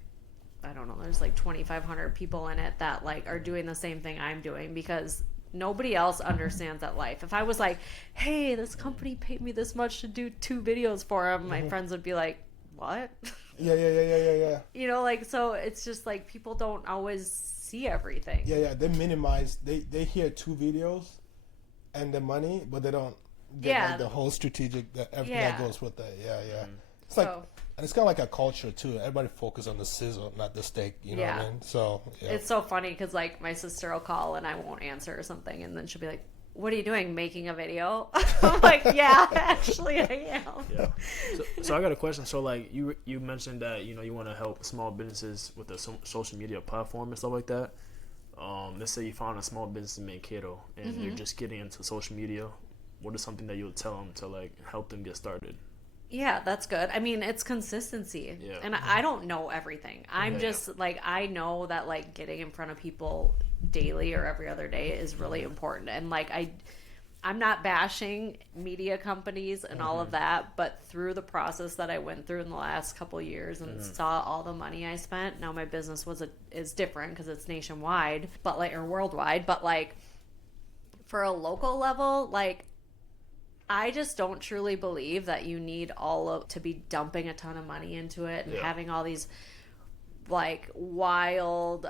I don't know, there's like 2,500 people in it that like are doing the same thing I'm doing because nobody else understands that life. If I was like, hey, this company paid me this much to do 2 videos for them, my friends would be like, what? Yeah. You know, like, so it's just like people don't always see everything. Yeah. They minimize. They hear 2 videos and the money, but they don't get like the whole strategic, everything that goes with that. Yeah. It's like, and it's kind of like a culture too. Everybody focus on the sizzle, not the steak. You know what I mean? So yeah. It's so funny because like my sister will call and I won't answer or something, and then she'll be like, what are you doing, making a video? I'm like, yeah, actually I am. Yeah. So I got a question. So like you mentioned that, you know, you want to help small businesses with the social media platform and stuff like that. Let's say you found a small business in Mankato and you're just getting into social media. What is something that you would tell them to like help them get started? Yeah, that's good. I mean, it's consistency. Yeah. And I don't know everything. I'm just like, I know that like getting in front of people daily or every other day is really important. And like, I'm not bashing media companies and all of that, but through the process that I went through in the last couple of years and saw all the money I spent, now my business is different because it's nationwide, but like, or worldwide, but like for a local level, like, I just don't truly believe that you need to be dumping a ton of money into it and having all these like wild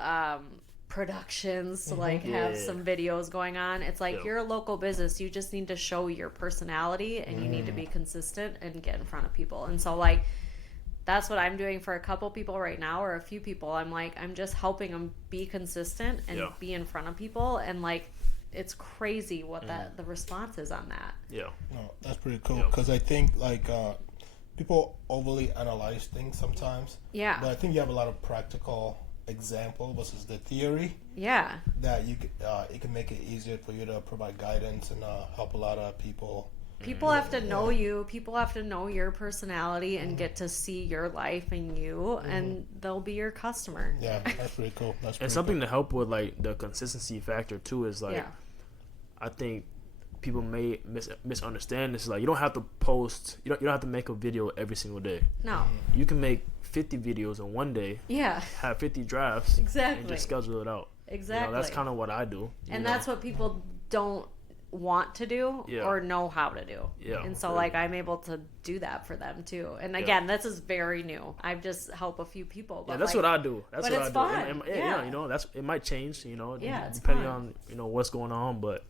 productions to like have some videos going on. It's like you're a local business. You just need to show your personality and you need to be consistent and get in front of people. And so like that's what I'm doing for a couple people right now, or a few people. I'm like, I'm just helping them be consistent and be in front of people, and like, it's crazy what the response is on that. Yeah. No, that's pretty cool because I think like people overly analyze things sometimes. Yeah. But I think you have a lot of practical example versus the theory. Yeah. That you it can make it easier for you to provide guidance and help a lot of people. People have to know you. People have to know your personality and get to see your life and you, and they'll be your customer. Yeah, that's pretty cool. That's pretty And something to help with like the consistency factor too is like, I think people may misunderstand this. Like, you don't have to post. You don't have to make a video every single day. No. You can make 50 videos in one day. Yeah. Have 50 drafts. Exactly. And just schedule it out. Exactly. You know, that's kind of what I do. And that's what people don't want to do or know how to do. Yeah. And so like I'm able to do that for them too. And again, this is very new. I've just helped a few people. But yeah, that's like, what I do. That's but what it's I do. fun. And, yeah. you know, it might change, you know, it's depending fun. on, you know, what's going on, but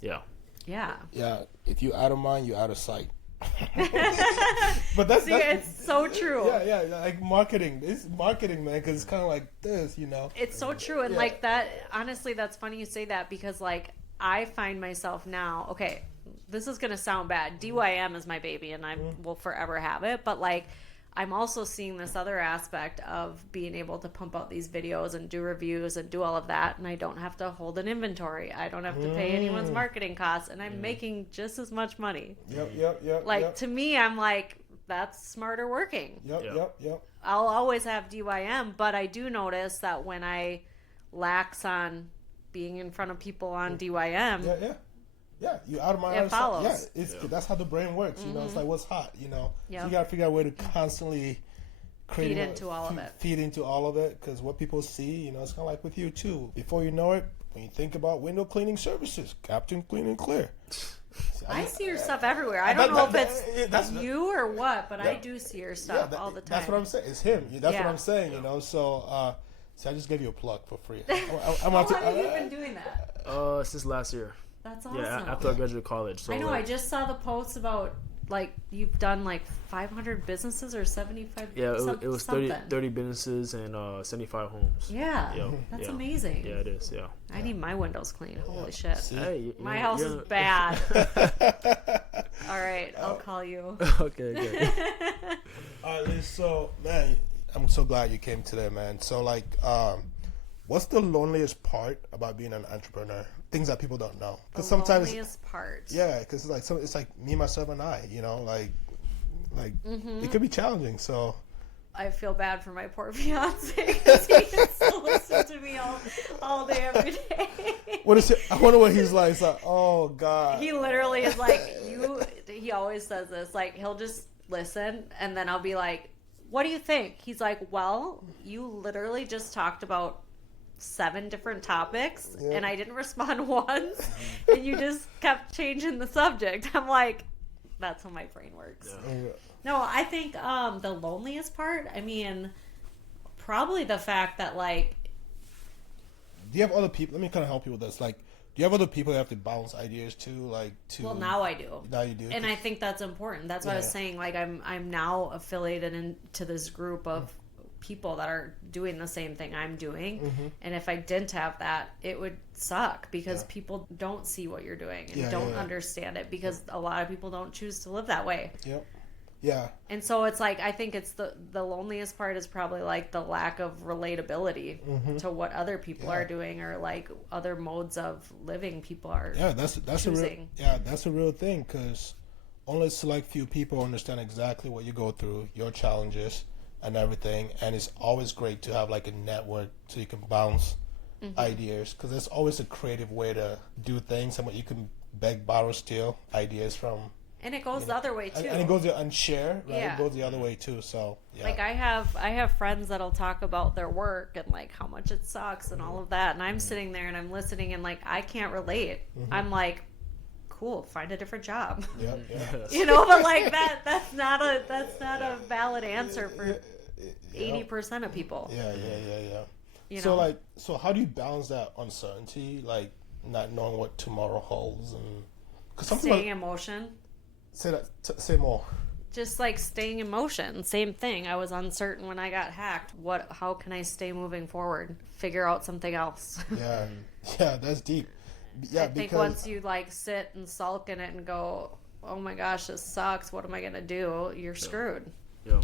yeah. Yeah. Yeah, if you out of mind, you out of sight. But that's it's so true. Yeah, like marketing. It's marketing, man, because it's kind of like this, you know. It's so true. And like that, honestly, that's funny you say that because like I find myself now, okay, this is going to sound bad. DYM is my baby and I will forever have it. But like, I'm also seeing this other aspect of being able to pump out these videos and do reviews and do all of that. And I don't have to hold an inventory. I don't have to pay anyone's marketing costs. And I'm making just as much money. Yep. Like, to me, I'm like, that's smarter working. Yep. I'll always have DYM, but I do notice that when I lax on being in front of people on DYM, yeah, you out of my it follows. That's how the brain works. You know, it's like what's hot. You know, Yep. so you gotta figure out a way to constantly feed into all of it. Feed into all of it because what people see, you know, it's kind of like with you too. Before you know it, when you think about window cleaning services, Captain Clean and Clear. I see your stuff everywhere. I don't know if it's you or what, but I do see your stuff all the time. That's what I'm saying. It's him. That's what I'm saying. You know, so. So I just gave you a plug for free. How long have you been doing that? Since last year. That's awesome. Yeah, after I graduated college. So I know. I just saw the posts about like you've done like 500 businesses or 75. Yeah, it was 30 businesses and 75 homes. Yeah, that's amazing. Yeah, it is. Yeah. I need my windows cleaned. Holy shit! Hey, my house is bad. All right, I'll call you. Okay, good. All right, Liz, so man, I'm so glad you came today, man. So like, what's the loneliest part about being an entrepreneur? Things that people don't know. Because sometimes loneliest part. Yeah, because it's like me, myself, and I. You know, like it could be challenging. So I feel bad for my poor fiance because he gets to listen to me all day, every day. What is it? I wonder what he's like. It's like, oh God. He literally is like you. He always says this. Like he'll just listen, and then I'll be like, "What do you think?" He's like, "Well, you literally just talked about 7 different topics and I didn't respond once and you just kept changing the subject." I'm like, that's how my brain works. No, I think the loneliest part, I mean, probably the fact that like, do you have other people? Let me kind of help you with this. Like, do you have other people you have to bounce ideas to? Well, now I do. Now you do. And I think that's important. That's what I was saying. Like, I'm now affiliated into this group of people that are doing the same thing I'm doing, and if I didn't have that, it would suck because people don't see what you're doing and don't understand it because a lot of people don't choose to live that way. And so it's like I think it's the loneliest part is probably like the lack of relatability to what other people are doing or like other modes of living people are that's choosing. That's a real thing because only select few people understand exactly what you go through, your challenges and everything, and it's always great to have like a network so you can bounce ideas because there's always a creative way to do things and what you can beg, borrow, steal ideas from. And it goes the other way too. And it goes and share, right? It goes the other way too. So like I have friends that'll talk about their work and like how much it sucks and all of that, and I'm sitting there and I'm listening and like I can't relate. I'm like, cool, find a different job. You know, but like that's not a valid answer for 80% of people. You know? So how do you balance that uncertainty, like not knowing what tomorrow holds, and because staying in motion. Say more. just like staying in motion. Same thing. I was uncertain when I got hacked. How can I stay moving forward? Figure out something else. Yeah, yeah, that's deep. Yeah, I think once you like sit and sulk in it and go, oh my gosh, this sucks. What am I gonna do? You're screwed. Yeah.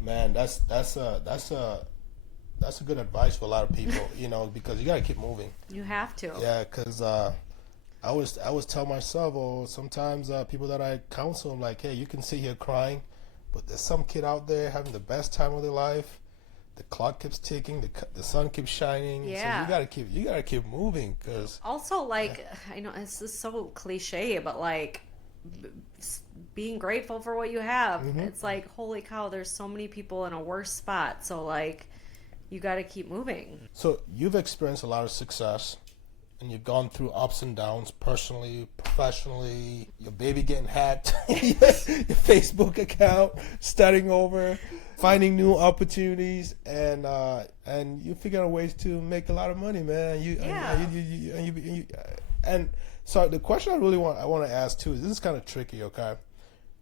Man, that's a good advice for a lot of people, because you gotta keep moving. You have to. Yeah, because I always tell myself, or sometimes people that I counsel, I'm like, hey, you can sit here crying, but there's some kid out there having the best time of their life. The clock keeps ticking, the sun keeps shining. Yeah. So you gotta keep moving, because also, like, I know this is so cliche, but like being grateful for what you have. It's like, holy cow, there's so many people in a worse spot. So like, you got to keep moving. So you've experienced a lot of success, and you've gone through ups and downs personally, professionally, your baby getting hacked, your Facebook account starting over, finding new opportunities, and you figure out ways to make a lot of money, man. And so the question I want to ask too is, this is kind of tricky, okay?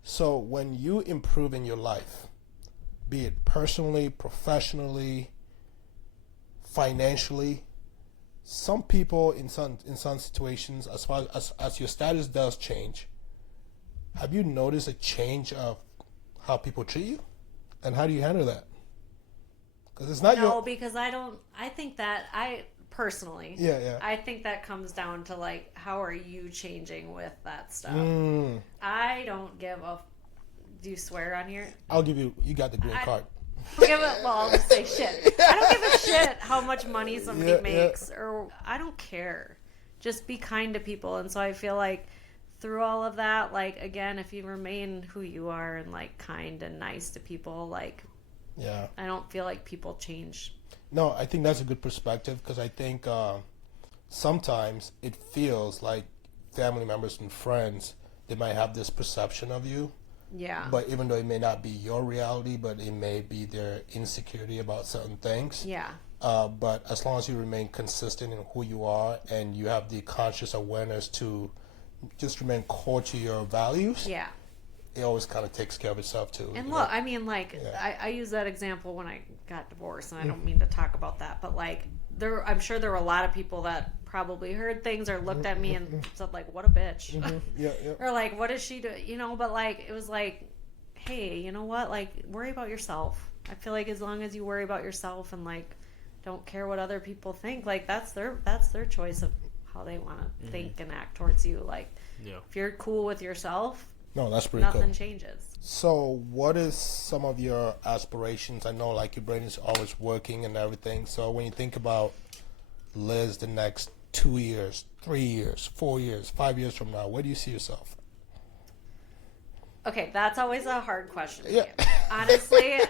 So when you improve in your life, be it personally, professionally, financially, some people in some situations, as far as your status does change, have you noticed a change of how people treat you, and how do you handle that? Because it's not because I think that personally, I think that comes down to like, how are you changing with that stuff? I don't give a. Do you swear on here? I'll give you. You got the green card. I'll just say shit. I don't give a shit how much money somebody makes, or I don't care. Just be kind to people. And so I feel like through all of that, like, again, if you remain who you are and like kind and nice to people, like, I don't feel like people change. No, I think that's a good perspective, because I think sometimes it feels like family members and friends, they might have this perception of you. Yeah. But even though it may not be your reality, but it may be their insecurity about certain things. Yeah. But as long as you remain consistent in who you are, and you have the conscious awareness to just remain core to your values, it always kind of takes care of itself too. And look, I mean, like, I use that example when I got divorced, and I don't mean to talk about that, but like, I'm sure there were a lot of people that probably heard things or looked at me and said like, what a bitch. Or like, what is she doing? But like, it was like, hey, you know what? Like, worry about yourself. I feel like as long as you worry about yourself and like, don't care what other people think, like that's their choice of how they want to think and act towards you. Like, if you're cool with yourself, no, that's pretty nothing cool. changes. So what is some of your aspirations? I know like your brain is always working and everything. So when you think about Liz the next 2 years, 3 years, 4 years, 5 years from now, where do you see yourself? Okay, that's always a hard question to me. Honestly,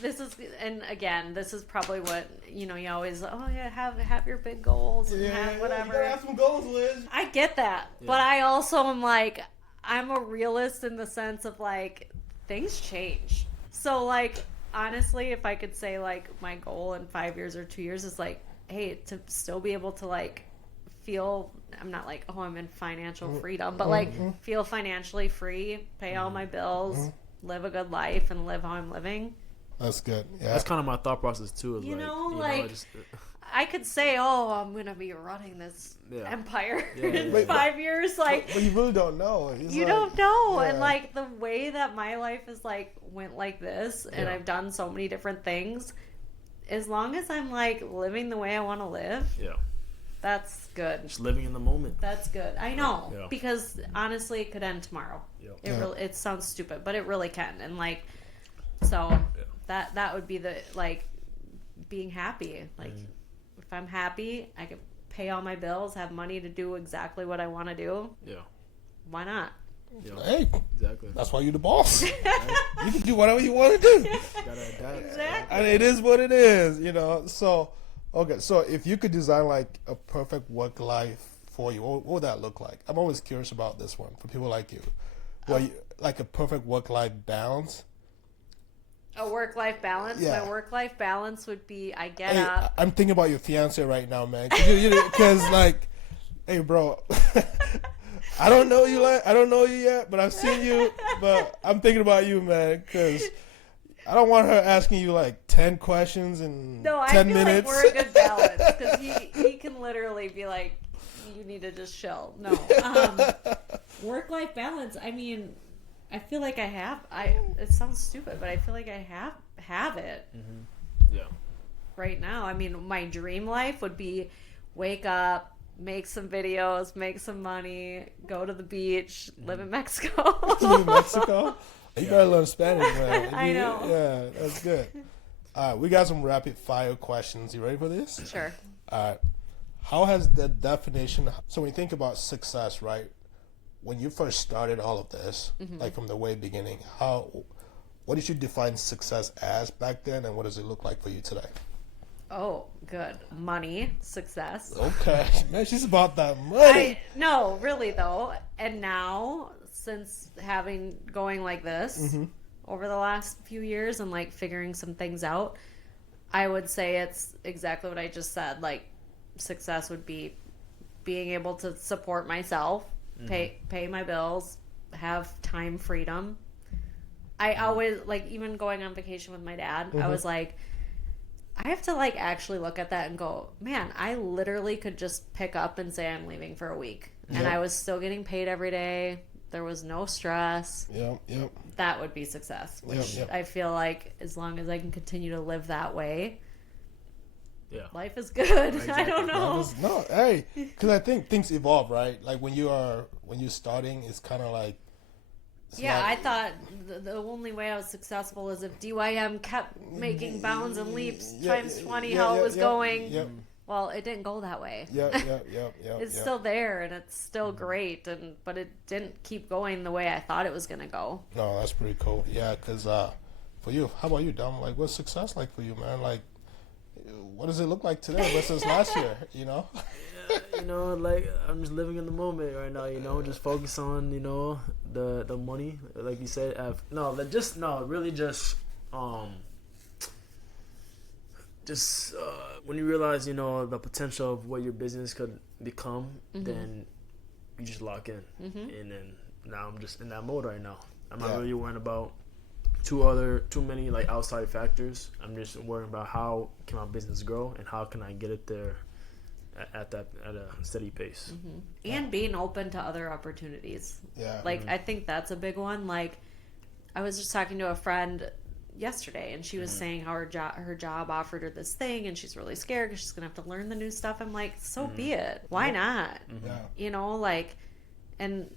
this is probably what, you always, have your big goals and have whatever. You gotta have some goals, Liz. I get that. But I also am like, I'm a realist in the sense of like, things change. So like, honestly, if I could say like my goal in 5 years or 2 years is like, hey, to still be able to like feel, I'm not like, I'm in financial freedom, but like feel financially free, pay all my bills, live a good life, and live how I'm living. That's good. Yeah. That's kind of my thought process too. I could say, I'm going to be running this empire in 5 years. Like, but you really don't know. You don't know. And like the way that my life is like went like this, and I've done so many different things, as long as I'm like living the way I want to live, that's good. Just living in the moment. That's good. I know. Yeah. Because honestly, it could end tomorrow. It sounds stupid, but it really can. And like, so that would be the, like, being happy. Like, if I'm happy, I can pay all my bills, have money to do exactly what I want to do. Yeah. Why not? Yeah. Hey, exactly. That's why you're the boss. You can do whatever you want to do. Exactly. And it is what it is, So, okay, so if you could design like a perfect work life for you, what would that look like? I'm always curious about this one for people like you. Like a perfect work life balance. A work-life balance? Yeah. My work-life balance would be, I get up. I'm thinking about your fiance right now, man. Because like, hey, bro, I don't know you yet, but I've seen you. But I'm thinking about you, man, because I don't want her asking you like 10 questions in 10 minutes. Like we're a good balance because he can literally be like, you need to just chill. No, work-life balance. I mean, I feel like I have. It sounds stupid, but I feel like I have it. Mm-hmm. Yeah. Right now, I mean, my dream life would be wake up, make some videos, make some money, go to the beach, live in Mexico. Live in Mexico? You gotta learn Spanish, man. I know. Yeah, that's good. All right, we got some rapid fire questions. You ready for this? Sure. All right. How has the definition, so when you think about success, right? When you first started all of this, like from the way beginning, what did you define success as back then, and what does it look like for you today? Oh, good. Money, success. Okay. Man, she's about that money. No, really though. And now, since going like this over the last few years and like figuring some things out, I would say it's exactly what I just said. Like, success would be being able to support myself, pay my bills, have time freedom. I always, like, even going on vacation with my dad, I was like, I have to like actually look at that and go, man, I literally could just pick up and say I'm leaving for a week. And I was still getting paid every day. There was no stress. Yep. That would be success, which I feel like as long as I can continue to live that way, life is good. Exactly. I don't know. Because I think things evolve, right? Like when you're starting, it's kind of like. I thought the only way I was successful is if DYM kept making bounds and leaps times 20 how it was going. Yep. Well, it didn't go that way. It's still there and it's still great, but it didn't keep going the way I thought it was going to go. No, that's pretty cool. Yeah, because for you, how about you, Dom? Like, what's success like for you, man? Like, what does it look like today versus last year, you know? Like I'm just living in the moment right now, just focus on, the money, like you said. When you realize, the potential of what your business could become, then you just lock in. And then now I'm just in that mode right now. I'm not really worrying about too many like outside factors. I'm just worrying about how can my business grow and how can I get it there at a steady pace. And being open to other opportunities. I think that's a big one. Like, I was just talking to a friend yesterday and she was saying how her job offered her this thing and she's really scared because she's gonna have to learn the new stuff. I'm like, so be it. Why not? And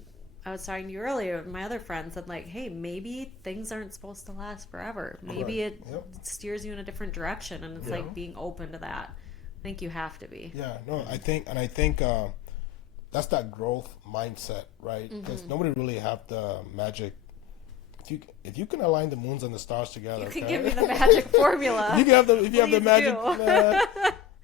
I was talking to you earlier, my other friend said, like, hey, maybe things aren't supposed to last forever. Maybe it steers you in a different direction, and it's like being open to that. I think you have to be. Yeah, no, I think that's that growth mindset, right? Because nobody really have the magic. If you can align the moons and the stars together, you can give me the magic formula. If you have the magic,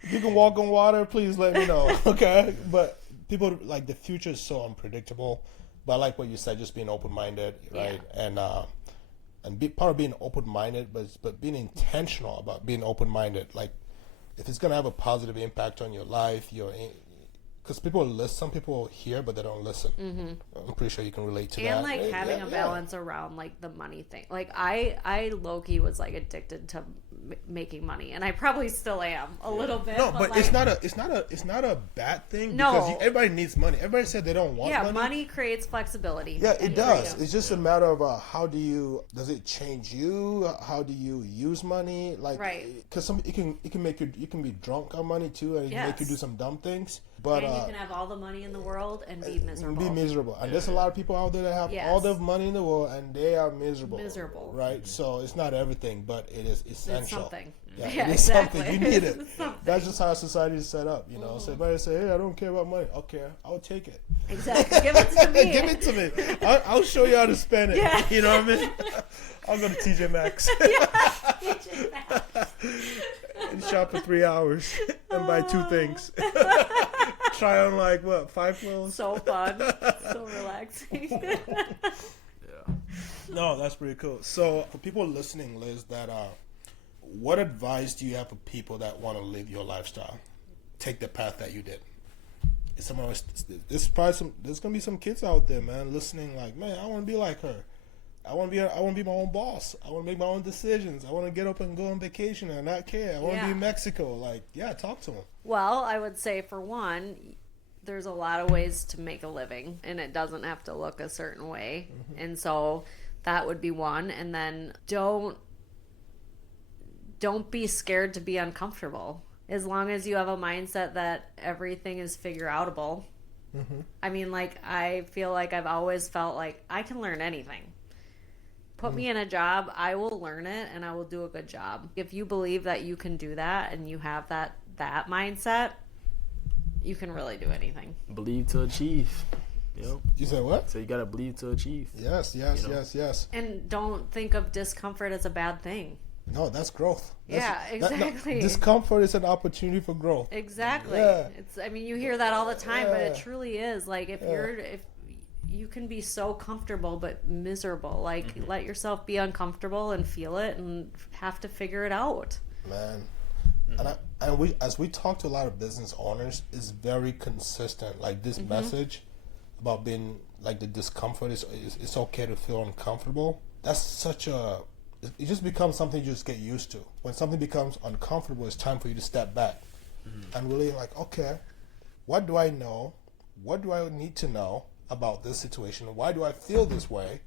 if you can walk on water, please let me know, okay? But people, like, the future is so unpredictable. But I like what you said, just being open-minded, right? And part of being open-minded, but being intentional about being open-minded. Like, if it's gonna have a positive impact on your life, because some people hear, but they don't listen. I'm pretty sure you can relate to that. And like having a balance around like the money thing. Like I low-key was like addicted to making money, and I probably still am a little bit. No, but like, it's not a bad thing. No, because everybody needs money. Everybody said they don't want money. Yeah, money creates flexibility. Yeah, it does. Freedom. It's just a matter of does it change you? How do you use money? Like, because it can make you can be drunk on money too, and it can make you do some dumb things. But and you can have all the money in the world and be miserable. And there's a lot of people out there that have all the money in the world and they are miserable. Right? So it's not everything, but it is essential. It's something. Yeah, it is something. You need it. That's just how society is set up, So if I say, hey, I don't care about money. Okay, I'll take it. Exactly. Give it to me. Give it to me. I'll show you how to spend it. Yeah. You know what I mean? I'll go to TJ Maxx. TJ Maxx. And shop for 3 hours and buy 2 things. Try on 5 clothes. So fun. So relaxing. No, that's pretty cool. So for people listening, Liz, what advice do you have for people that want to live your lifestyle? Take the path that you did. there's gonna be some kids out there, man, listening. Like, man, I want to be like her. I want to be my own boss. I want to make my own decisions. I want to get up and go on vacation and not care. I want to be in Mexico. Like, yeah, talk to them. Well, I would say for one, there's a lot of ways to make a living, and it doesn't have to look a certain way. And so that would be one. And then don't be scared to be uncomfortable. As long as you have a mindset that everything is figure outable. I mean, like, I feel like I've always felt like I can learn anything. Put me in a job, I will learn it, and I will do a good job. If you believe that you can do that and you have that mindset, you can really do anything. Believe to achieve. Yep. You said what? So you gotta believe to achieve. Yes. And don't think of discomfort as a bad thing. No, that's growth. Exactly. Discomfort is an opportunity for growth. Exactly. Yeah. I mean, you hear that all the time, but it truly is. Like, if you can be so comfortable but miserable, like, let yourself be uncomfortable and feel it and have to figure it out. Man. And we, as we talk to a lot of business owners, is very consistent. Like, this message about being, like, the discomfort is it's okay to feel uncomfortable. That's such a, it just becomes something you just get used to. When something becomes uncomfortable, it's time for you to step back and really, like, okay, what do I know? What do I need to know about this situation? Why do I feel this way?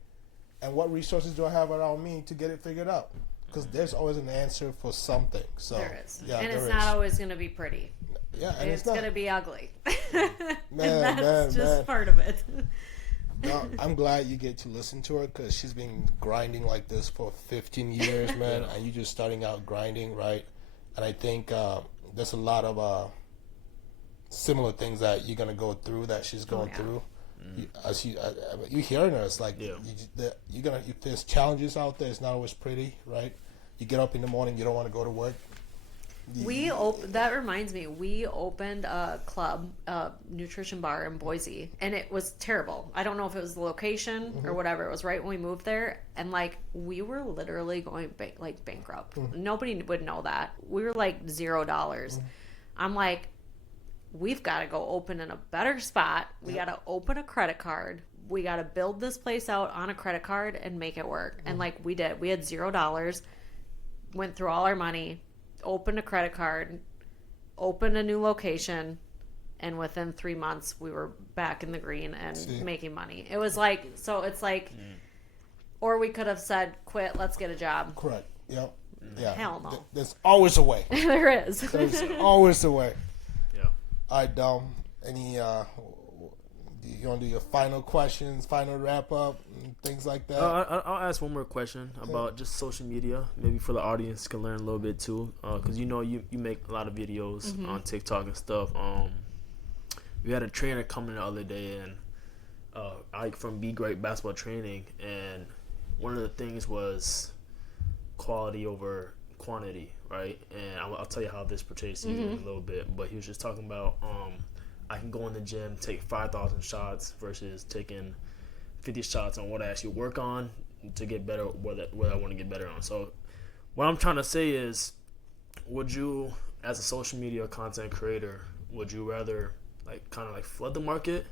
And what resources do I have around me to get it figured out? Because there's always an answer for something. So There is. Yeah, and it's there not is. always going to be pretty. Yeah, and It's not. going to be ugly. Man, and that's just man. part of it. No, I'm glad you get to listen to her, because she's been grinding like this for 15 years, man. And you're just starting out grinding, right? And I think there's a lot of similar things that you're gonna go through that she's going through. You hearing her, it's like there's challenges out there. It's not always pretty, right? You get up in the morning, you don't want to go to work. That reminds me, we opened a club, a nutrition bar in Boise, and it was terrible. I don't know if it was the location or whatever. It was right when we moved there, and like, we were literally going bankrupt. Nobody would know that. We were like $0. I'm like, we've got to go open in a better spot. We got to open a credit card. We got to build this place out on a credit card and make it work. And like, we did. We had $0, went through all our money, opened a credit card, opened a new location, and within 3 months we were back in the green and making money. It was like, so it's like, or we could have said, quit, let's get a job. Correct. Yep. Yeah. Hell no. There's always a way. There is. There's always a way. Yeah. All right, Dom. Any you want to do your final questions, final wrap up, and things like that? I'll ask one more question about just social media, maybe for the audience can learn a little bit too, because you make a lot of videos on TikTok and stuff. We had a trainer come in the other day, and Ike from Be Great Basketball Training, and one of the things was quality over quantity, right? And I'll tell you how this pertains to you in a little bit, but he was just talking about I can go in the gym, take 5,000 shots versus taking 50 shots on what I actually work on to get better, what I want to get better on. So what I'm trying to say is, would you, as a social media content creator, would you rather like kind of like flood the market,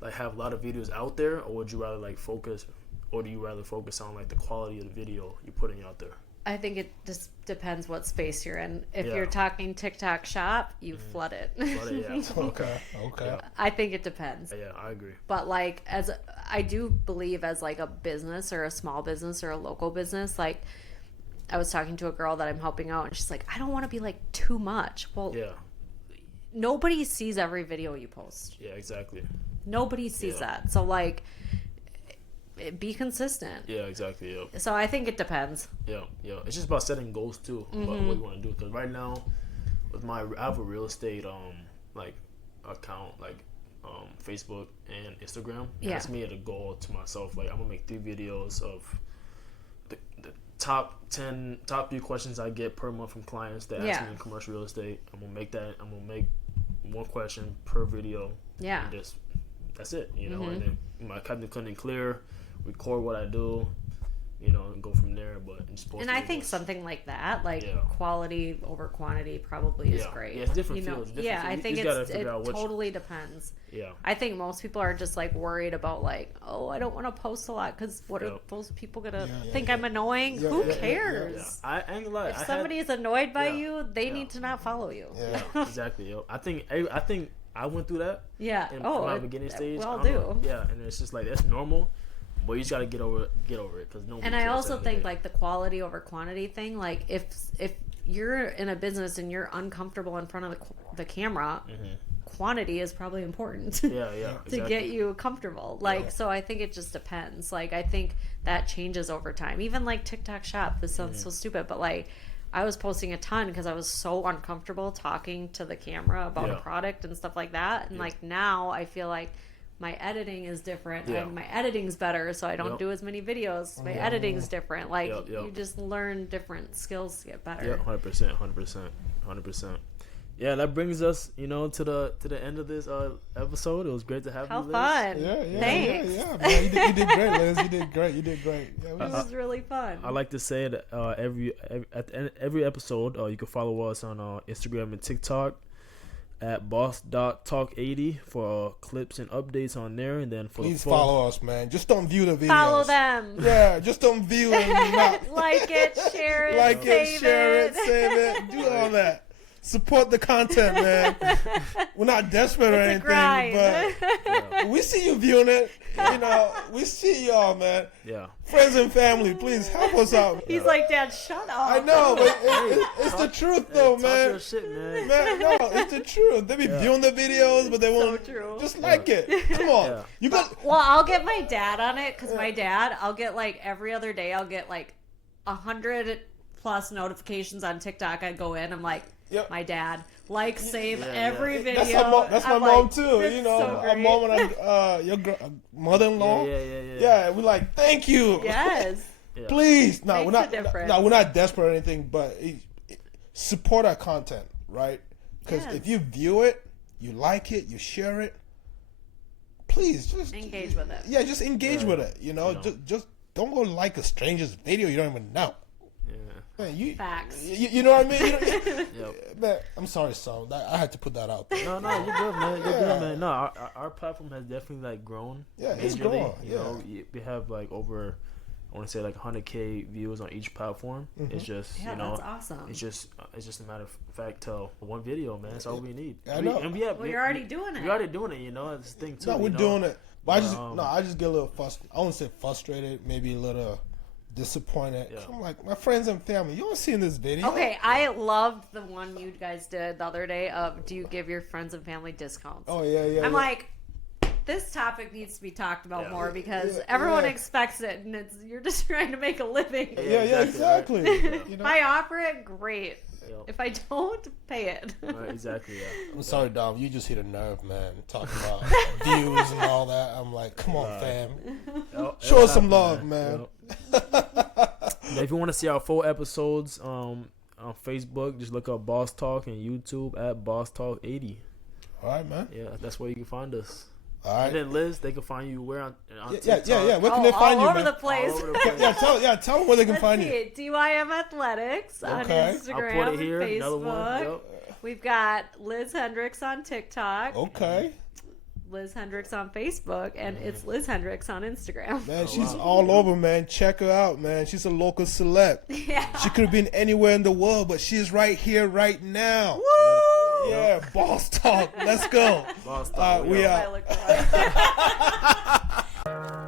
like have a lot of videos out there, or would you rather like focus, or do you rather focus on like the quality of the video you're putting out there? I think it just depends what space you're in. If you're talking TikTok shop, you flood it. Flood it, yeah. Okay. Yeah. I think it depends. Yeah, I agree. But like, I do believe as like a business or a small business or a local business, like I was talking to a girl that I'm helping out, and she's like, I don't want to be like too much. Well, nobody sees every video you post. Yeah, exactly. Nobody sees that. So like, be consistent. Yeah, exactly. Yeah. So I think it depends. Yeah. It's just about setting goals too, about what you want to do. Because right now, with I have a real estate like account, like Facebook and Instagram. And that's made a goal to myself. Like, I'm gonna make 3 videos of the top few questions I get per month from clients that ask me in commercial real estate. I'm gonna make 1 question per video. Yeah. And that's it. You know, and then my cut and clear, record what I do, and go from there. there, but it's supposed And to I be think this. something like that, like Yeah. quality over quantity, probably is Yeah. great. Yeah, it's different You know? fields, different Yeah, fields. I You think just gotta figure out it which- totally depends. Yeah. I think most people are just like worried about like, oh, I don't want to post a lot because what are Yep. those people gonna Yeah, think yeah. I'm annoying? Yeah, Who yeah, yeah, cares? Yeah. I ain't gonna lie. If I had- somebody is annoyed by Yeah. you, they Yeah. need to not follow you. Yeah. Yeah, exactly. Yo. I think I went through that Yeah. in Oh, my beginning stage. we all I don't know. do. Yeah, and it's just like that's normal, but you just gotta get over it because nobody. And I cares at also the end of the think day. like the quality over quantity thing. Like if you're in a business and you're uncomfortable in front of the camera, quantity is probably important. Yeah, yeah. to Exactly. get you comfortable. Like, Yeah. so I think it just depends. Like, I think that changes over time. Even like TikTok Shop, this sounds so stupid, but like, I was posting a ton because I was so uncomfortable talking to the camera about a Yeah. product and stuff like that. And Yeah. like now I feel like my editing is different Yeah. and my editing's better, so I don't Yep. do as many videos. My Yeah. editing's different. Like, Yep, yep. you just learn different skills to get better. Yeah, 100%. Yeah, that brings us, to the end of this episode. It was great to have How you, Liz. fun. Yeah, Thanks. yeah, man. You did great, Liz. You did great. Yeah, we This just- was really fun. I like to say that at the end of every episode, you can follow us on Instagram and TikTok at boss.talk80 for clips and updates on there, and then for please the full, follow us, man. Just don't view the videos. Follow them. Yeah, just don't view and not Like it, share it, like it, save share it, save it, do all that. Support the content, man. We're not desperate or It's a anything, grind. but we see you viewing it. We see y'all, man. yeah. Friends and family, please help us out. He's like, Dad, shut up. I know, but it's the truth, though, Talk man. your shit, man. Man, no, it's the truth. They be viewing the videos, but they won't true. just like it. Come on, Yeah. you got. Well, I'll get my dad on it because my dad, I'll get like every other day, I'll get like 100 plus notifications on TikTok. I go in, I'm like, Yep. my dad, like, save Yeah, every yeah. video. That's my I'm mom like, too. "It's so Our great." mom and your mother-in-law. Yeah. Yeah, we like thank you. Yes. Yeah. Please, no, Makes we're a not. difference. No, we're not desperate or anything, but support our content, right? Because Yes. if you view it, you like it, you share it. Please just Engage with it. Yeah, just engage Yeah. with it. Just don't go like a stranger's video you don't even know. Yeah. Man, you Facts. you know what I mean? Yep. Man, I'm sorry, son. I had to put that out there. No, you're good, man. You're Yeah. good, man. No, our platform has definitely like grown. Yeah, it's majorly. growing, You know, we have like over, I want to say like 100K views on each platform. Mm-hmm. It's just Yeah, that's awesome. It's just a matter of fact to one video, man. That's all we need. I know. Well, you're already doing it. We're already doing it. That's the thing too. No, we're you know? doing it. But But, I just get a little frustrated. I wouldn't say frustrated, maybe a little disappointed. Yeah. I'm like, my friends and family, you don't see in this video. Okay, I loved the one you guys did the other day of do you give your friends and family discounts? Oh yeah. I'm like, this topic needs to be talked about Yeah. more because Yeah, everyone yeah. expects it and you're just trying to make a living. yeah, exactly. right. You If know? I offer it, great. Yep. If I don't, pay it. Right, exactly. Yeah. I'm sorry, Dom. You just hit a nerve, man. Talking about views and all that. I'm like, come on, fam. Show us some love, man. Now, if you want to see our full episodes on Facebook, just look up Boss Talk and YouTube at Boss Talk 80. All right, man. Yeah, that's where you can find us. All right. And then Liz, they can find you where on Yeah. TikTok? Where can they find all you, over man? the place. All over the place. Tell them where they can Let's find see you. it. DYM Athletics on Okay. I'll Instagram put it here. and Another one. Facebook. Yep. We've got Liz Hendricks on TikTok, Okay. Liz Hendricks on Facebook, and it's Liz Hendricks on Instagram. Man, she's all over, man. Check her out, man. She's a local celeb. Yeah. She could have been anywhere in the world, but she's right here, right now. Woo! Yeah, boss talk. Let's go. Boss Talk. We yeah. out. I look like.